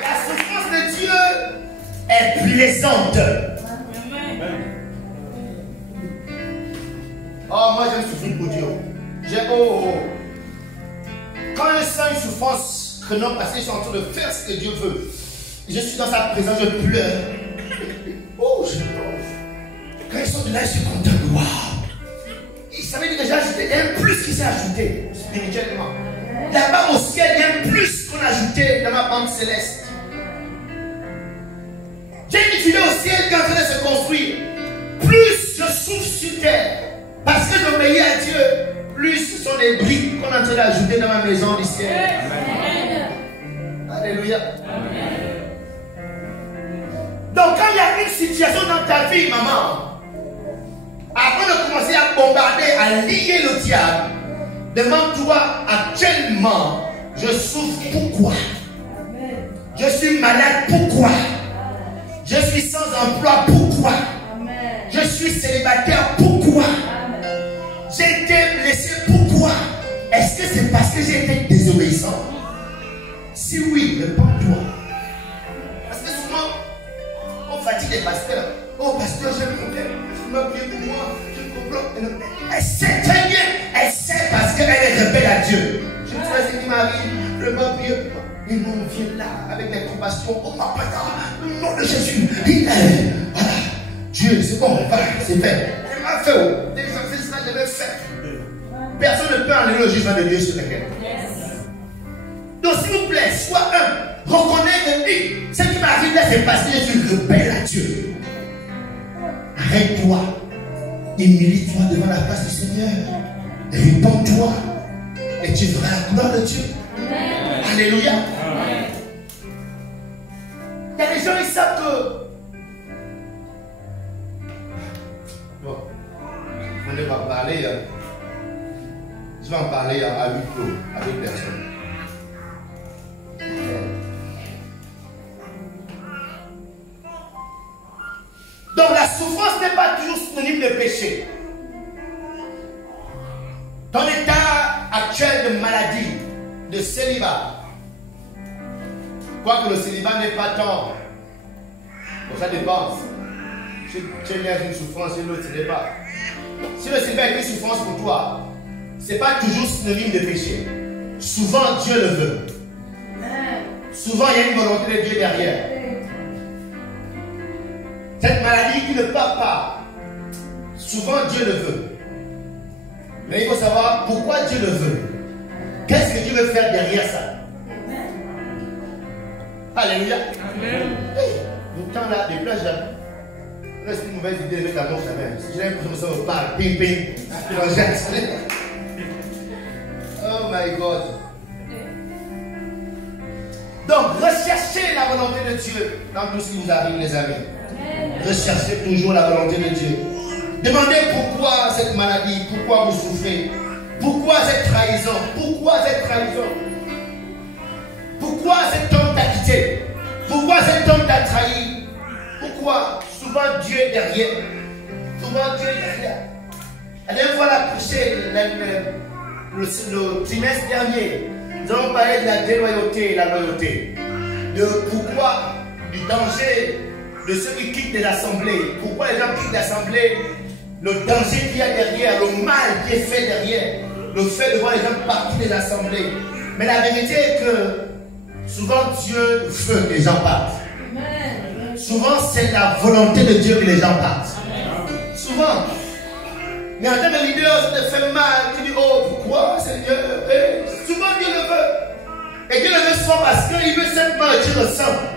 La souffrance de Dieu est plaisante. Oh, moi j'aime souffrir pour Dieu. Quand je sens une souffrance, que non, parce que je suis en train de faire ce que Dieu veut, je suis dans sa présence, je pleure. Oh, je pleure. Quand ils sont de là, je suis content. Waouh! Ça veut dire que j'ai ajouté un plus qui s'est ajouté spirituellement. Là-bas au ciel, il y a un plus qu'on a ajouté dans ma banque céleste. J'ai une idée au ciel qui est en train de se construire. Plus je souffre sur terre, parce que j'obéis à Dieu, plus ce sont les briques qu'on est en train d'ajouter dans ma maison du ciel. Amen. Alléluia. Amen. Donc quand il y a une situation dans ta vie, maman, avant de commencer à bombarder, à lier le diable, demande-toi actuellement, je souffre pourquoi? Amen. Je suis malade pourquoi? Je suis sans emploi pourquoi? Amen. Je suis célibataire pourquoi? J'ai été blessé pourquoi? Est-ce que c'est parce que j'ai été désobéissant? Si oui, réponds-toi. Parce que souvent, on fatigue les pasteurs. Oh pasteur, j'ai un problème. Tu m'as prié pour moi. Je comprends. Elle sait très bien. Elle sait parce qu'elle est rebelle à Dieu. Je ne sais pas ce qui m'arrive. Je m'as prié pour moi. Et nous, on vient là avec des compassions. Oh ma papa, le nom de Jésus. Voilà. Dieu, c'est bon, c'est fait. Elle m'a fait. Déjà fait ça, je l'ai fait. Personne ne peut enlever le jugement de Dieu sur lequel. Donc s'il vous plaît, sois un. Reconnais que ce qui m'arrive là, c'est parce que je suis rebelle à Dieu. Arrête-toi. Humilie-toi devant la face du Seigneur. Répands-toi. Et tu verras la gloire de Dieu. Amen. Alléluia. Amen. Il y a des gens qui savent que... Bon, on va parler. Je vais en parler à huis clos, avec personne. Donc la souffrance n'est pas toujours synonyme de péché. Ton état actuel de maladie, de célibat, quoique le célibat n'est pas tant, bon, ça dépend. Si tu es dans une souffrance et l'autre ce n'est pas. Si le célibat est une souffrance pour toi, ce n'est pas toujours synonyme de péché. Souvent Dieu le veut. Souvent il y a une volonté de Dieu derrière. Cette maladie qui ne part pas, souvent Dieu le veut. Mais il faut savoir pourquoi Dieu le veut. Qu'est-ce que Dieu veut faire derrière ça? Alléluia. Amen. Nous temps là, des plages là. C'est une mauvaise idée de mettre la manche à main. Si j'ai l'impression que ça me parle, ping ping. Oh my God. Donc, recherchez la volonté de Dieu dans tout ce qui vous arrive, les amis. Recherchez toujours la volonté de Dieu. Demandez pourquoi cette maladie, pourquoi vous souffrez, pourquoi cette trahison, pourquoi cette trahison, pourquoi cet homme t'a quitté, pourquoi cet homme t'a trahi, derrière. Souvent Dieu est derrière. La dernière fois, on a prêché le trimestre dernier. Nous avons parlé de la déloyauté et la loyauté. De pourquoi, du danger de ceux qui quittent l'assemblée. Pourquoi les gens quittent l'assemblée. Le danger qu'il y a derrière, le mal qui est fait derrière. Le fait de voir les gens partir des assemblées. Mais la vérité est que souvent Dieu veut que les gens partent. Amen. Souvent c'est la volonté de Dieu que les gens partent. Amen. Souvent. Mais en tant que leader, ça te fait mal. Tu dis, oh pourquoi Seigneur? Souvent Dieu le veut. Et Dieu le veut souvent parce qu'il veut simplement que tu ressembles.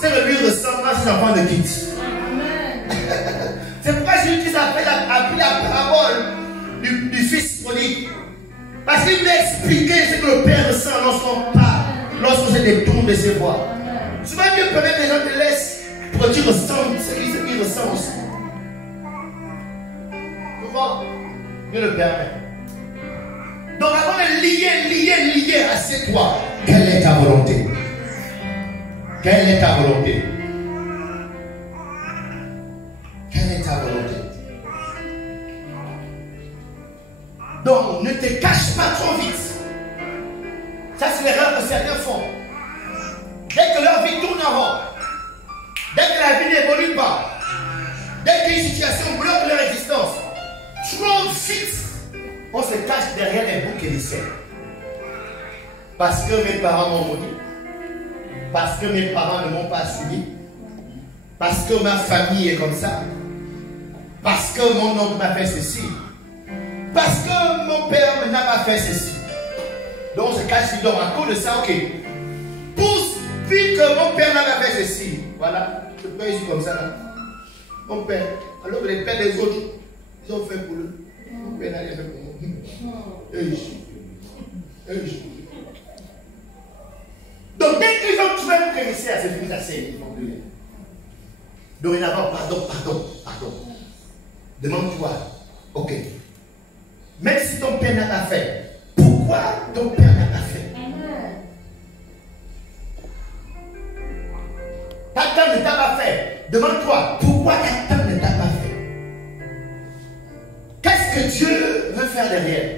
C'est que lui ressemble à ses enfants de quitte. C'est pourquoi Jésus a pris la parabole du fils prodigue. Parce qu'il voulait expliquer ce que le Père ressent lorsqu'on parle, lorsqu'on se détourne de ses voies. Souvent Dieu permet que les gens te laissent pour que tu ressentes ce qu'ils ressentent aussi. Souvent, Dieu le permet. Donc avant de lier, assieds-toi. Quelle est ta volonté? Quelle est ta volonté? Quelle est ta volonté? Donc, ne te cache pas trop vite. Ça, c'est l'erreur que certains font. Dès que leur vie tourne en rond, dès que la vie n'évolue pas, dès qu'une situation bloque leur existence, trop vite, on se cache derrière les boucs émissaires. Parce que mes parents m'ont maudit, parce que mes parents ne m'ont pas suivi, parce que ma famille est comme ça, parce que mon oncle m'a fait ceci, parce que mon père n'a pas fait ceci. Donc on se cache, donc à cause de ça, ok. Vu que mon père n'a pas fait ceci, voilà, je peux ici comme ça là. Mon père, alors que les pères des autres, ils ont fait pour eux. Mon père n'a rien fait pour moi. Donc dès qu'ils ont trouvé un commissaire, c'est fini, c'est fini. Dorénavant, pardon. Demande-toi, ok. Même si ton père n'a pas fait, pourquoi ton père n'a pas fait? Ta tante ne t'a pas fait. Demande-toi, pourquoi ta tante ne t'a pas fait? Qu'est-ce que Dieu veut faire derrière?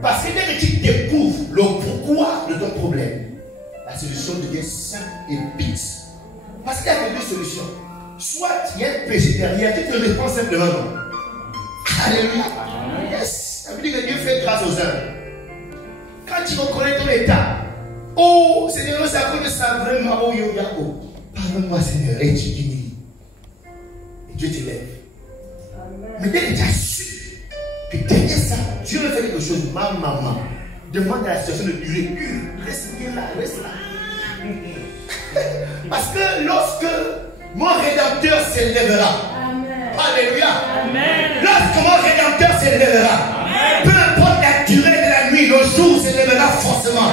Parce que dès que tu découvres le pourquoi de ton problème, la solution devient simple et vite. Parce qu'il y a que deux solutions. Soit il y a un péché derrière, tu te réponds simplement non. Alléluia. Yes. Ça veut dire que Dieu fait grâce aux hommes. Quand tu reconnais ton état, oh Seigneur, c'est à cause de ça vraiment. Oh yo Yako. Pardonne-moi Seigneur. Et tu dis. Et Dieu t'élève. Mais dès que tu as su que derrière ça, Dieu veut faire quelque chose, ma maman, demande à la situation de durer. Reste bien là, reste là. Parce que lorsque mon Rédempteur s'élèvera, alléluia. Lorsque mon Rédempteur s'élèvera, peu importe la durée de la nuit, le jour s'élèvera forcément.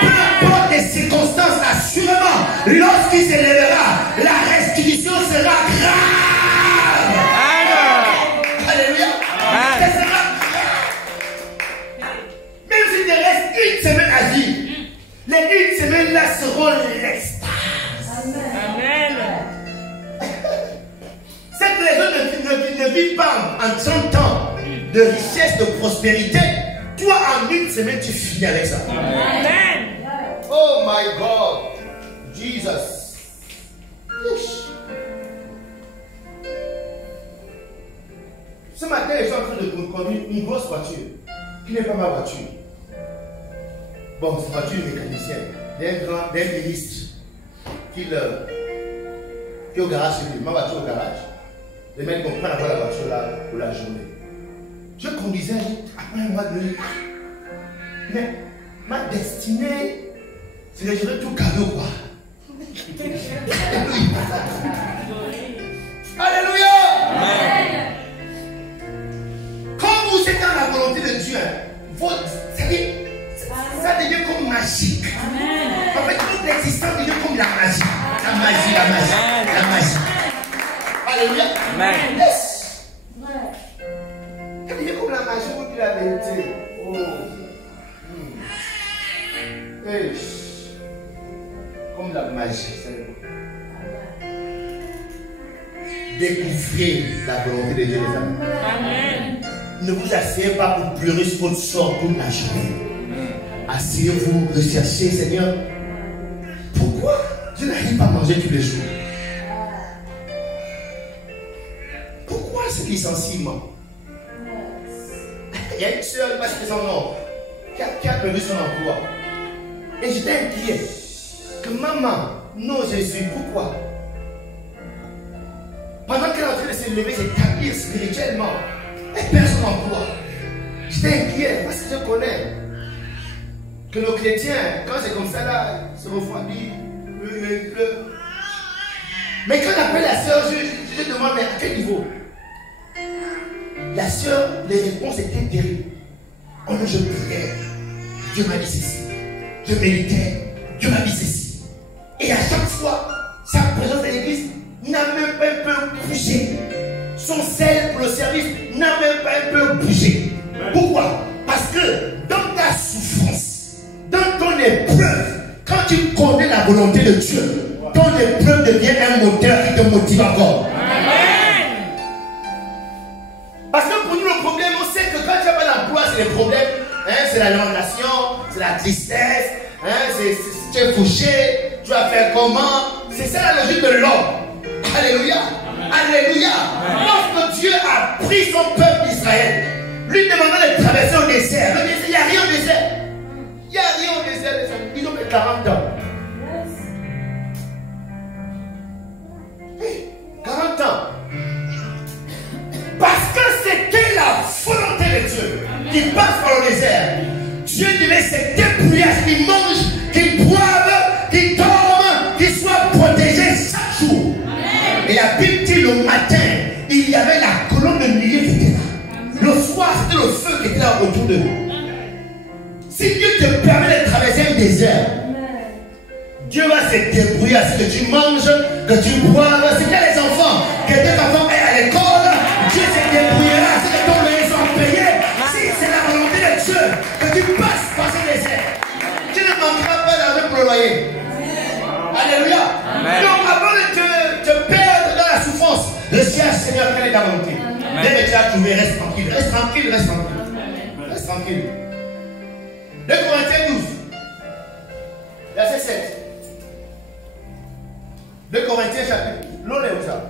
Peu importe les circonstances, assurément, lorsqu'il s'élèvera, la restitution sera grave. Alléluia. Elle sera grave. Même s'il te reste une semaine à vivre, les une semaine là seront l'extase. Amen. C'est que les autres ne vivent pas en 30 ans de richesse, de prospérité. Toi, en une semaine, tu finis avec ça. Amen. Oh my God. Jesus. Ce matin, je suis en train de conduire une grosse voiture qui n'est pas ma voiture. Bon, c'est une voiture mécanicienne d'un ministre qui est au garage chez lui. Ma voiture au garage. Les mecs comprennent avoir la voiture là pour la journée. Je conduisais après un mois de nuit. Mais ma destinée, c'est que je vais tout cadeau quoi. Alléluia. Amen. Quand vous êtes dans la volonté de Dieu, ça devient comme magique. Amen. En fait, toute l'existence devient comme la magie. La magie. Alléluia. Amen. Yes. Ça devient comme la magie ou la vérité. Oh. Comme la magie. découvrez la volonté de Dieu, les amis. Amen. Ne vous asseyez pas pour pleurer sur votre sort toute la journée. Asseyez-vous, recherchez, Seigneur. Pourquoi je n'arrive pas à manger tous les jours? Pourquoi ce licenciement? Il y a une soeur, je ne sais pas si c'est son nom, qui a perdu son emploi. Et j'étais inquiet. Que maman, non Jésus, pourquoi? Pendant qu'elle est en train de se lever, s'établir spirituellement, elle perd son emploi. J'étais inquiet parce que je connais que nos chrétiens, quand c'est comme ça là, se refroidissent. Mais quand j'appelle la soeur, je demande mais à quel niveau? La soeur, les réponses étaient terribles. Oh non, je priais, Dieu m'a dit ceci. Je méditais, Dieu m'a dit ceci. Et à chaque fois, sa présence à l'église n'a même pas un peu bougé. Son zèle pour le service n'a même pas un peu bougé. Pourquoi? Parce que dans ta souffrance, dans ton épreuve, quand tu connais la volonté de Dieu, ton épreuve devient un moteur qui te motive encore. Parce que pour nous, le problème, on sait que quand tu n'as pas d'emploi, c'est les problèmes. Hein, c'est la lamentation, c'est la tristesse, hein, tu es fauché, tu vas faire comment? C'est ça la logique de l'homme. Alléluia. Alléluia. Lorsque Dieu a pris son peuple d'Israël, lui demandant de traverser au désert, le désert, il n'y a rien au désert. Il n'y a rien au désert, les hommes. Ils ont fait 40 ans. 40 ans. Parce que c'était la volonté de Dieu qui passe par le désert. Dieu devait se dépouiller à ce qu'il mange, qu'il boive, qu'il dorme, qu'il soit protégé chaque jour. Et la Bible dit le matin, il y avait la colonne de nuée qui était là. Le soir, c'était le feu qui était là autour de nous. Si Dieu te permet de traverser un désert, Dieu va se débrouiller à ce que tu manges, que tu boives. Si tu as les enfants, que tes enfants aient à l'école, Dieu se débrouillera à ce que ton loyer soit payé. Si c'est la volonté de Dieu que tu passes par ce désert, tu ne manqueras pas d'argent pour le loyer. Alléluia. Donc avant de te perdre dans la souffrance, recherche Seigneur, quelle est ta volonté. Dès que tu as trouvé, reste tranquille, reste tranquille, reste tranquille. Reste tranquille. 2 Corinthiens 12, verset 7. 2 Corinthiens chapitre. L'on est où ça?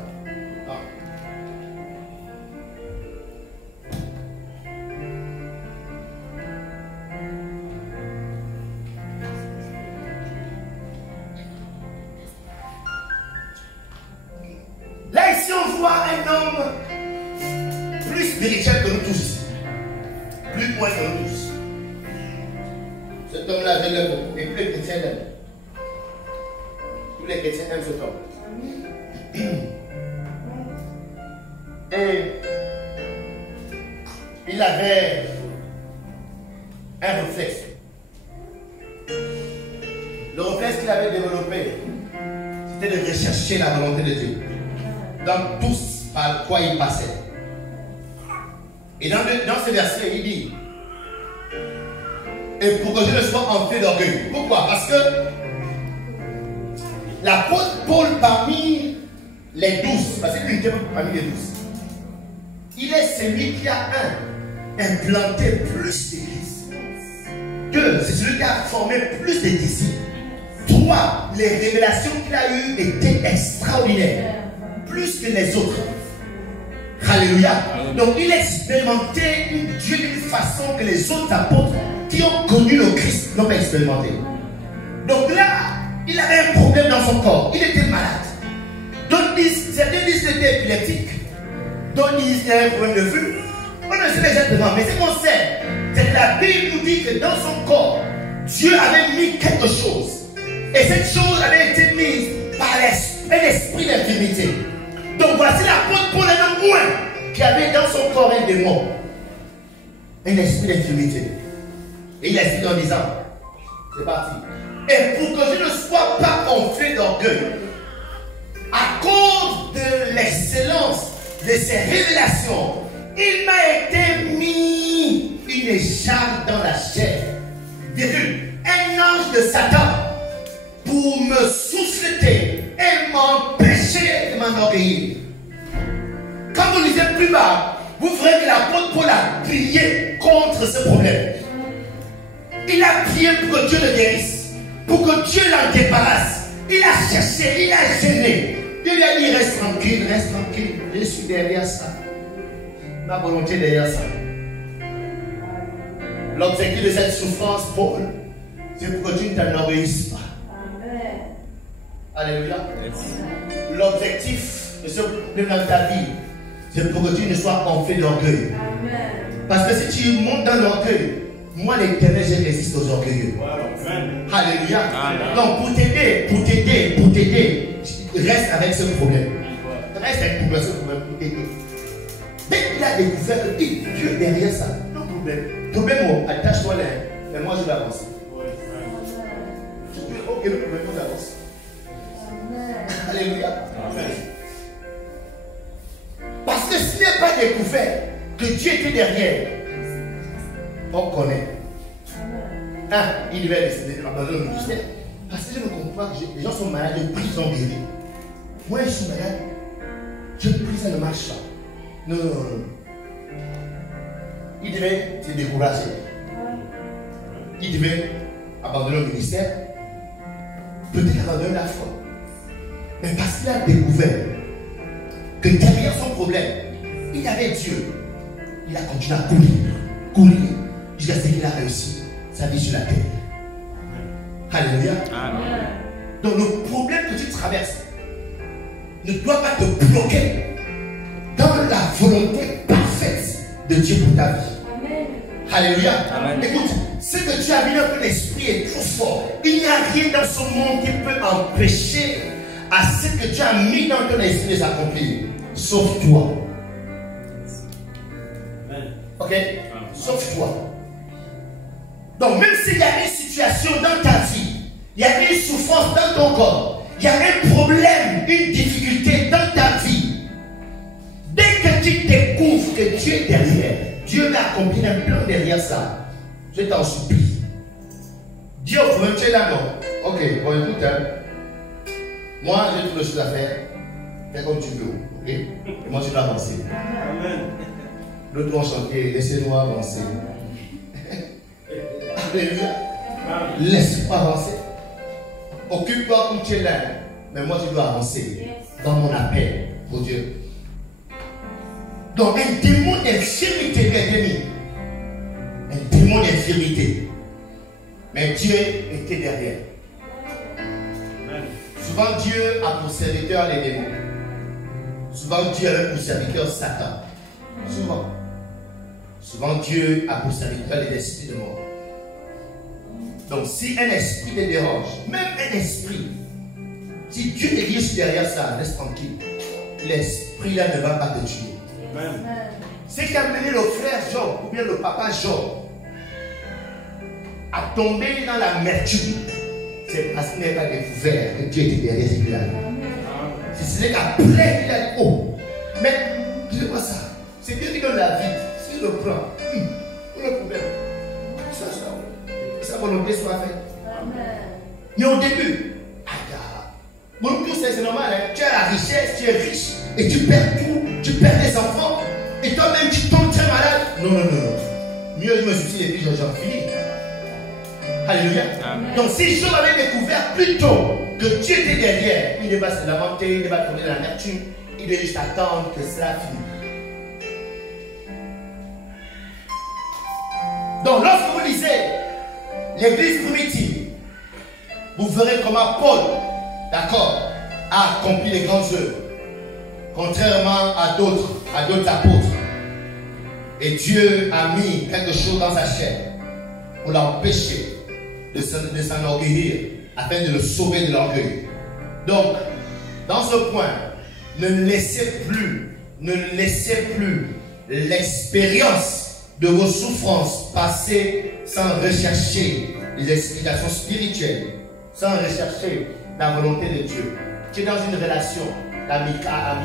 Là ici on voit un homme plus spirituel que nous tous. Plus point que nous tous. Cet homme-là, je l'aime beaucoup. Et tous les chrétiens l'aiment. Tous les chrétiens aiment cet homme. Et il avait un réflexe. Le réflexe qu'il avait développé, c'était de rechercher la volonté de Dieu dans tout par quoi il passait. Et dans ce verset, il dit: et pour que je ne sois enflé d'orgueil. Pourquoi? Parce que l'apôtre Paul, parmi les 12, parce qu'il était parmi les 12, il est celui qui a implanté plus d'églises. 2, c'est celui qui a formé plus de disciples. 3, les révélations qu'il a eues étaient extraordinaires, plus que les autres. Alléluia. Donc il expérimentait Dieu d'une façon que les autres apôtres qui ont connu le Christ n'ont pas expérimenté. Donc là, il avait un problème dans son corps. Il était malade. Certains disent qu'il était épileptique. D'autres disent qu'il avait un problème de vue. On ne sait pas exactement, mais c'est qu'on sait. C'est que la Bible nous dit que dans son corps, Dieu avait mis quelque chose. Et cette chose avait été mise par un esprit d'infirmité. Donc voici l'apôtre Paul, un homme moins, qui avait dans son corps un démon. Un esprit d'infirmité. Et il a expliqué en disant, c'est parti. Et pour que je ne sois pas gonflé d'orgueil, à cause de l'excellence de ces révélations, il m'a été mis une écharpe dans la chair. Un ange de Satan pour me souffleter et m'empêcher de m'enorgueillir. plus bas, vous verrez que l'apôtre Paul a prié contre ce problème. Il a prié pour que Dieu le guérisse, pour que Dieu l'en débarrasse. Il a cherché, il a gêné. Dieu lui a dit, reste tranquille, je suis derrière ça. Ma volonté derrière ça. L'objectif de cette souffrance, Paul, c'est pour que tu ne t'enorgueillisses pas. Alléluia. L'objectif de ce problème dans ta vie, c'est pour que tu ne sois enflé d'orgueil. Parce que si tu montes dans l'orgueil, moi l'Éternel, je résiste aux orgueilleux. Alléluia. Donc pour t'aider, reste avec ce problème. Reste avec ce problème pour t'aider. Dès qu'il a découvert que Dieu est derrière ça, non problème, attache-toi là, mais moi je vais avancer. Ok, le problème, on avance. Alléluia. Parce que s'il n'est pas découvert que Dieu était derrière, on connaît. Il devait abandonner le ministère. Parce que je ne comprends pas que les gens sont malades, je prie, ils sont guéris. Moi, je suis malade, je prie, ça ne marche pas. Non. Il devait se décourager. Il devait abandonner le ministère. Peut-être abandonner la foi. Mais parce qu'il a découvert que derrière son problème, il y avait Dieu. Il a continué à courir jusqu'à ce qu'il a réussi sa vie sur la terre. Alléluia. Amen. Donc le problème que tu traverses ne doit pas te bloquer dans la volonté parfaite de Dieu pour ta vie. Amen. Alléluia. Amen. Écoute, ce que tu as mis dans ton esprit est trop fort. Il n'y a rien dans ce monde qui peut empêcher à ce que tu as mis dans ton esprit de s'accomplir. Sauf toi. Ok? Sauf toi. Donc même s'il y a une situation dans ta vie, il y a une souffrance dans ton corps, il y a un problème, une difficulté dans ta vie, dès que tu découvres que Dieu est derrière, Dieu va accomplir un plan derrière ça, je t'en supplie. Dieu, tu es là, non? Ok, bon écoute, moi j'ai toutes les choses à faire, fais comme tu veux, ok? Et moi je vais avancer. Amen. L'autre vont chanter, laissez-nous avancer. Alléluia. Laisse-moi avancer. Occupe-toi comme tu es là. Mais moi, je dois avancer dans mon appel pour Dieu. Donc, un démon d'infirmité, mes amis. Un démon d'infirmité. Mais Dieu était derrière. Souvent, Dieu a pour serviteur les démons. Souvent, Dieu a pour serviteur Satan. Souvent, Dieu a pour serviteur les esprits de mort. Donc, si un esprit te dérange, même un esprit, si Dieu te dit derrière ça, reste tranquille. L'esprit là ne va pas te tuer. Amen. Ce qui a mené le frère Job, ou bien le papa Job, à tomber dans l'amertume, c'est parce qu'il n'est pas découvert que Dieu était derrière ce là. C'est ce qu'après il a dit, oh, mais dis moi ça. C'est Dieu qui donne la vie. S'il le prend, le problème. Sa volonté soit faite. Mais au début, c'est normal, hein? Tu as la richesse, tu es riche, et tu perds tout, tu perds tes enfants, et toi-même tu tombes très malade. Non. Mieux je me suicide et puis j'en finis. Alléluia. Amen. Donc si Job avait découvert plus tôt que Dieu était derrière, il ne va se lamenter, il ne va tomber dans l'amertume, il doit juste attendre que cela finisse. Donc lorsque vous lisez l'église primitive, vous verrez comment Paul, d'accord, a accompli les grandes œuvres, contrairement à d'autres apôtres. Et Dieu a mis quelque chose dans sa chair pour l'empêcher de s'enorgueillir, afin de le sauver de l'orgueil. Donc, dans ce point, ne laissez plus l'expérience de vos souffrances passer sans rechercher les explications spirituelles, sans rechercher la volonté de Dieu. Tu es dans une relation amicale,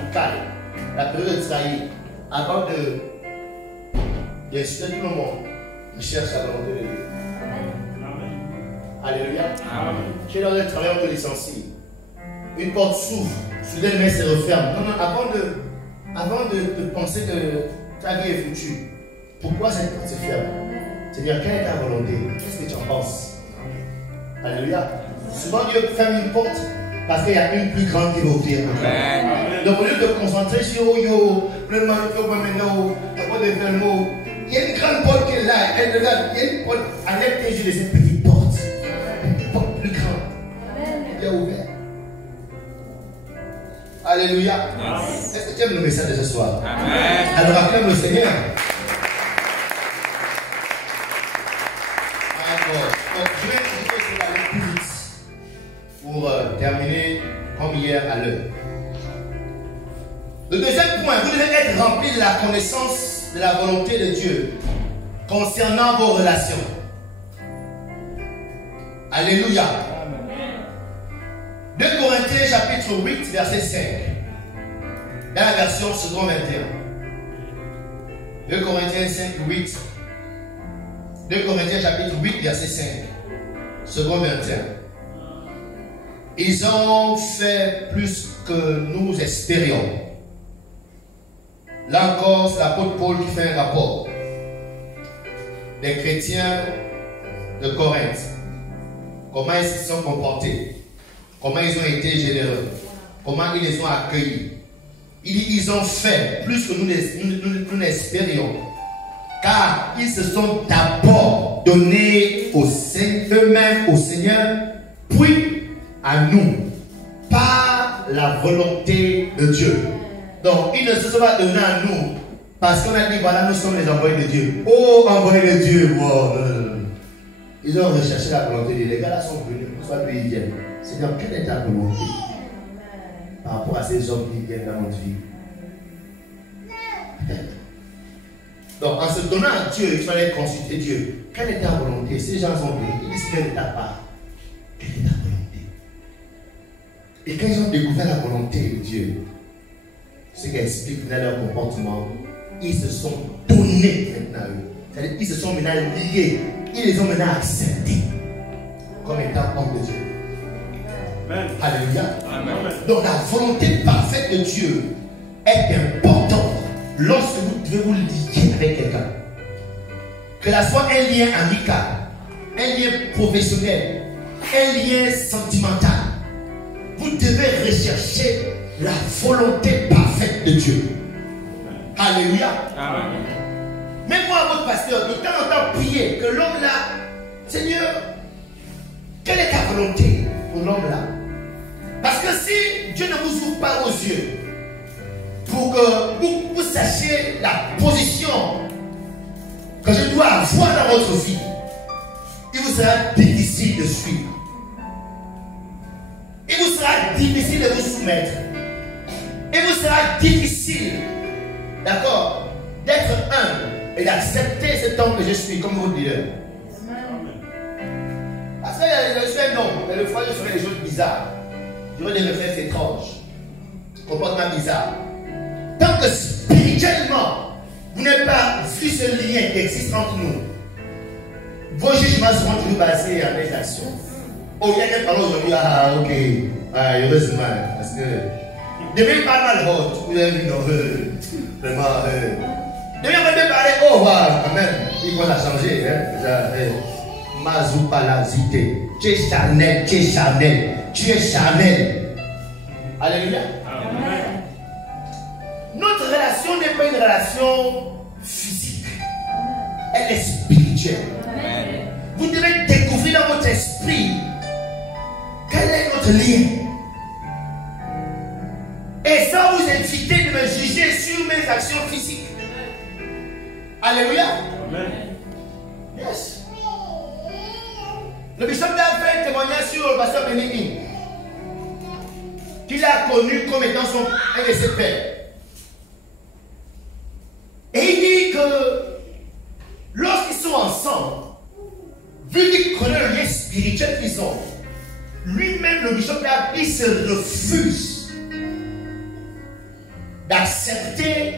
la période de trahir, avant d'insulter tout le monde, recherche la volonté de Dieu. Alléluia. Amen. Tu es dans un travail, on te licencie. Une porte s'ouvre, soudainement elle se referme. Non, avant avant de penser que ta vie est foutue, pourquoi cette porte se ferme? C'est-à-dire, quelle est ta volonté? Qu'est-ce que tu en penses? Alléluia. Souvent, Dieu ferme une porte parce qu'il y a une plus grande qui va ouvrir. Donc, au lieu de te concentrer sur yo, il y a une grande porte qui est là. Elle regarde, il y a une porte. Enlève tes yeux de cette petite porte. Une porte plus grande. Qui est ouverte. Alléluia. Est-ce que tu aimes le message de ce soir? Amen. Alors, acclame le Seigneur. Je vais essayer d'aller plus vite pour terminer comme hier à l'heure. Le deuxième point, vous devez être rempli de la connaissance de la volonté de Dieu concernant vos relations. Alléluia. 2 Corinthiens chapitre 8 verset 5. Dans la version second 21. 2 Corinthiens 5, 8. 2 Corinthiens chapitre 8 verset 5. Second 21. Ils ont fait plus que nous espérions. Là encore, c'est l'apôtre Paul qui fait un rapport des chrétiens de Corinthe. Comment ils se sont comportés, comment ils ont été généreux, comment ils les ont accueillis. Il dit ils ont fait plus que nous n'espérions, car ils se sont d'abord donnés eux-mêmes au Seigneur, puis à nous, par la volonté de Dieu. Donc, ils ne se sont pas donnés à nous parce qu'on a dit voilà, nous sommes les envoyés de Dieu. Oh, envoyés de Dieu, wow. Ils ont recherché la volonté de Dieu. Les gars là sont venus, pourquoi lui ils viennent? Seigneur, quelle est ta volonté par rapport à ces hommes qui viennent dans notre vie? Donc, en se donnant à Dieu, il fallait consulter Dieu. Quelle est ta volonté? Ces gens sont venus, ils disent quelle est ta part? Quelle est ta volonté? Et quand ils ont découvert la volonté de Dieu, ce qui explique dans leur comportement, ils se sont donnés maintenant à eux. C'est-à-dire qu'ils se sont maintenant liés. Ils les ont maintenant acceptés comme étant hommes de Dieu. Amen. Alléluia. Amen. Donc la volonté parfaite de Dieu est importante lorsque vous devez vous lier avec quelqu'un. Que ce soit un lien amical, un lien professionnel, un lien sentimental. Vous devez rechercher la volonté parfaite de Dieu. Alléluia. Amen. Même moi, votre pasteur, de temps en temps, prier que l'homme là, Seigneur, quelle est ta volonté pour l'homme là? Parce que si Dieu ne vous ouvre pas aux yeux pour que vous sachiez la position que je dois avoir dans votre vie, il vous sera difficile de suivre. Il vous sera difficile de vous soumettre. Il vous sera difficile, d'accord, d'être humble et d'accepter cet homme que je suis comme votre leader. Parce que je suis un homme, mais le fois je ferai des choses bizarres. J'aurai des réflexes étranges, comportements bizarres. Tant que spirituellement, vous n'avez pas vu ce lien qui existe entre nous, vos jugements seront toujours basés en des actions. Oh, il y a quelqu'un qui parle aujourd'hui, ah, ok, ah, heureusement, parce que demain, il parle mal, oh, vous avez vu, non, vraiment, demain, on va parler, oh, wow, quand même, il va la changer, hein, Mazoupalazité, tu es charnel, tu es charnel, tu es charnel. Alléluia. Amen. Notre relation n'est pas une relation physique, elle est spirituelle. Amen. Vous devez découvrir dans votre esprit quel est notre lien. Et sans vous inviter de me juger sur mes actions physiques. Alléluia. Amen. Yes. Le bishop a fait un témoignage sur le pasteur Benigni, qu'il a connu comme étant un de ses pères. Et il dit que lorsqu'ils sont ensemble, vu qu'il connaît le lien spirituel qu'ils ont, lui-même, le bishop, il se refuse d'accepter,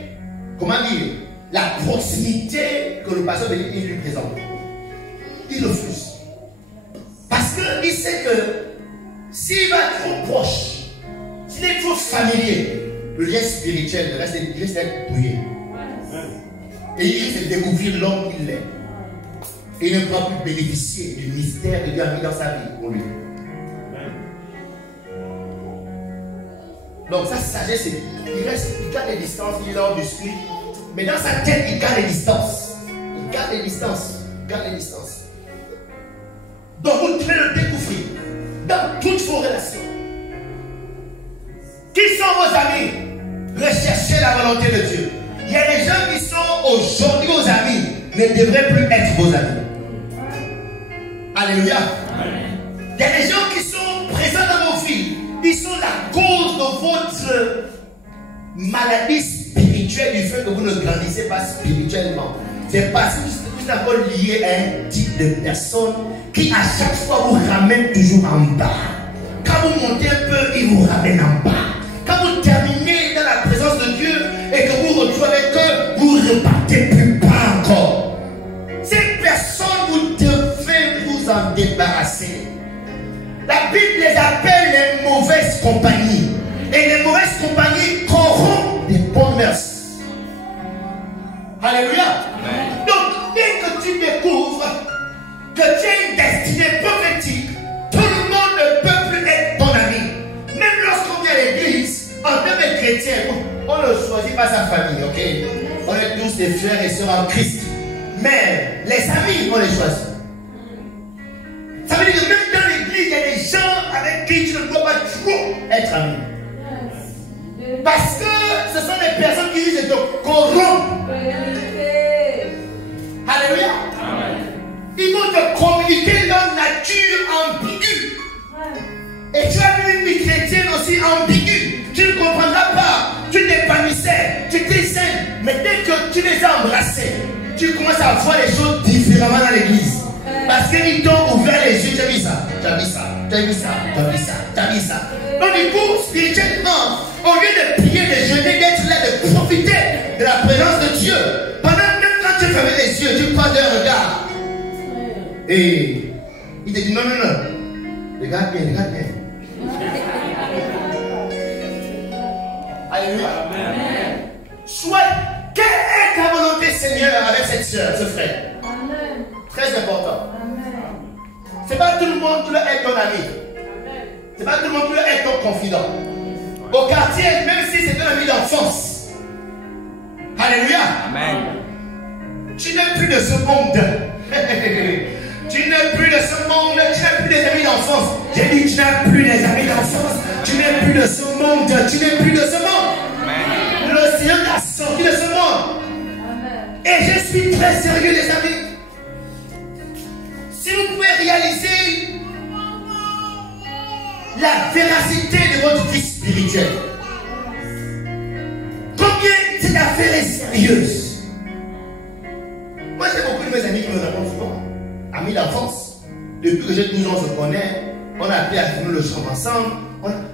comment dire, la proximité que le pasteur Benigni lui présente. Il refuse. Parce qu'il sait que s'il va être trop proche, s'il est trop familier, le lien spirituel, le reste d'être brouillé. Et il risque de découvrir l'homme qu'il est. Et il ne pourra plus bénéficier du mystère que Dieu a mis dans sa vie pour lui. Donc, sa sagesse, il garde les distances, il est là du spirit. Mais dans sa tête, il garde les distances. Il garde les distances. Il garde les distances. Donc, vous devez le découvrir dans toutes vos relations. Qui sont vos amis? Recherchez la volonté de Dieu. Il y a des gens qui sont aujourd'hui vos amis, ne devraient plus être vos amis. Alléluia. Il y a des gens qui sont présents dans vos vies. Ils sont la cause de votre maladie spirituelle, du fait que vous ne grandissez pas spirituellement. C'est parce que vous êtes encore lié à un type de personne qui à chaque fois vous ramène toujours en bas. Quand vous montez un peu, il vous ramène en bas. Quand vous terminez dans la présence de Dieu et que vous retrouvez avec eux, vous ne repartez plus pas encore. Ces personnes, vous devez vous en débarrasser. La Bible les appelle les mauvaises compagnies. Et les mauvaises compagnies corrompent des bonnes mœurs. Alléluia. Amen. Donc, dès que tu découvres que tu as une destinée prophétique, tout le monde ne peut plus être ton ami. Même lorsqu'on vient à l'église, en tant que chrétien, on ne choisit pas sa famille, ok? On est tous des frères et sœurs en Christ. Mais les amis, on les choisit. Ça veut dire que même dans l'église, il y a des gens avec qui tu ne dois pas trop être ami. Parce que ce sont des personnes qui risquent de te corrompre. Alléluia. Ils vont te communiquer leur nature ambiguë. Et tu as vu une vie chrétienne aussi ambiguë. Tu ne comprendras pas. Tu t'épanouissais, tu t'essaimes. Mais dès que tu les as embrassés, tu commences à voir les choses différemment dans l'église. Parce qu'ils t'ont ouvert les yeux. Tu as vu ça, tu as vu ça, tu as vu ça, tu as vu ça, tu as vu ça. Donc du coup, spirituellement, au lieu de prier, de jeûner, d'être là, de profiter de la présence de Dieu, pendant même quand tu fermes les yeux, tu prends un regard. Et il te dit non, non, non. Regarde bien, regarde bien. Alléluia. Soit, quelle est ta volonté, Seigneur, avec cette soeur, ce frère? Amen. Très important. C'est pas tout le monde qui doit être ton ami. C'est pas tout le monde qui doit être ton confident. Au quartier, même si c'est un ami d'enfance. Alléluia. Amen. Tu n'es plus de ce monde. Tu n'es plus de ce monde. Tu n'es plus des amis d'enfance. J'ai dit, tu n'as plus des amis d'enfance. Tu n'es plus de ce monde. Tu n'es plus de ce monde. Amen. Le Seigneur t'a sorti de ce monde. Amen. Et je suis très sérieux, les amis. Si vous pouvez réaliser la véracité de votre vie spirituelle, combien cette affaire est sérieuse. Moi j'ai beaucoup de mes amis qui me répondent souvent. Amis d'enfance. Depuis que j'ai 12 ans, on se connaît. On a appris à finir le chant ensemble.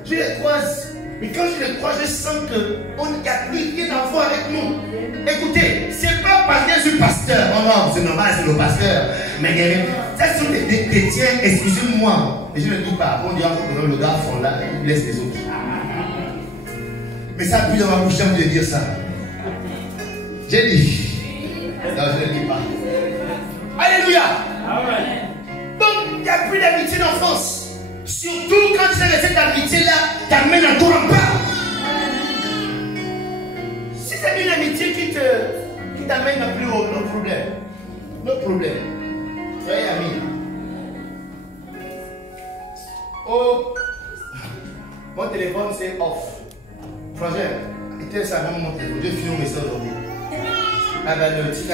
Je les croise. Mais quand je les croise, je sens qu'on n'y a plus rien à voir avec nous. Écoutez, c'est pas parce que je suis pasteur. Oh non, c'est normal, c'est le pasteur. Mais ça sont des chrétiens, excusez-moi. Mais je ne le dis pas. On dit encore que le gars font là, il laisse les autres. Mais ça pue dans ma bouche de dire ça. J'ai dit. Non, je ne le dis pas. Alléluia. Amen. Donc, il n'y a plus d'amitié d'enfance. Surtout quand tu sais que cette amitié-là t'amène encore en bas. Si c'est une amitié qui t'amène à plus haut, nos problèmes. Nos problèmes. Soyez amis. Oh, mon téléphone c'est off. Projet, éteins ça, mon téléphone. Je finis mon message aujourd'hui. Ah ben, le petit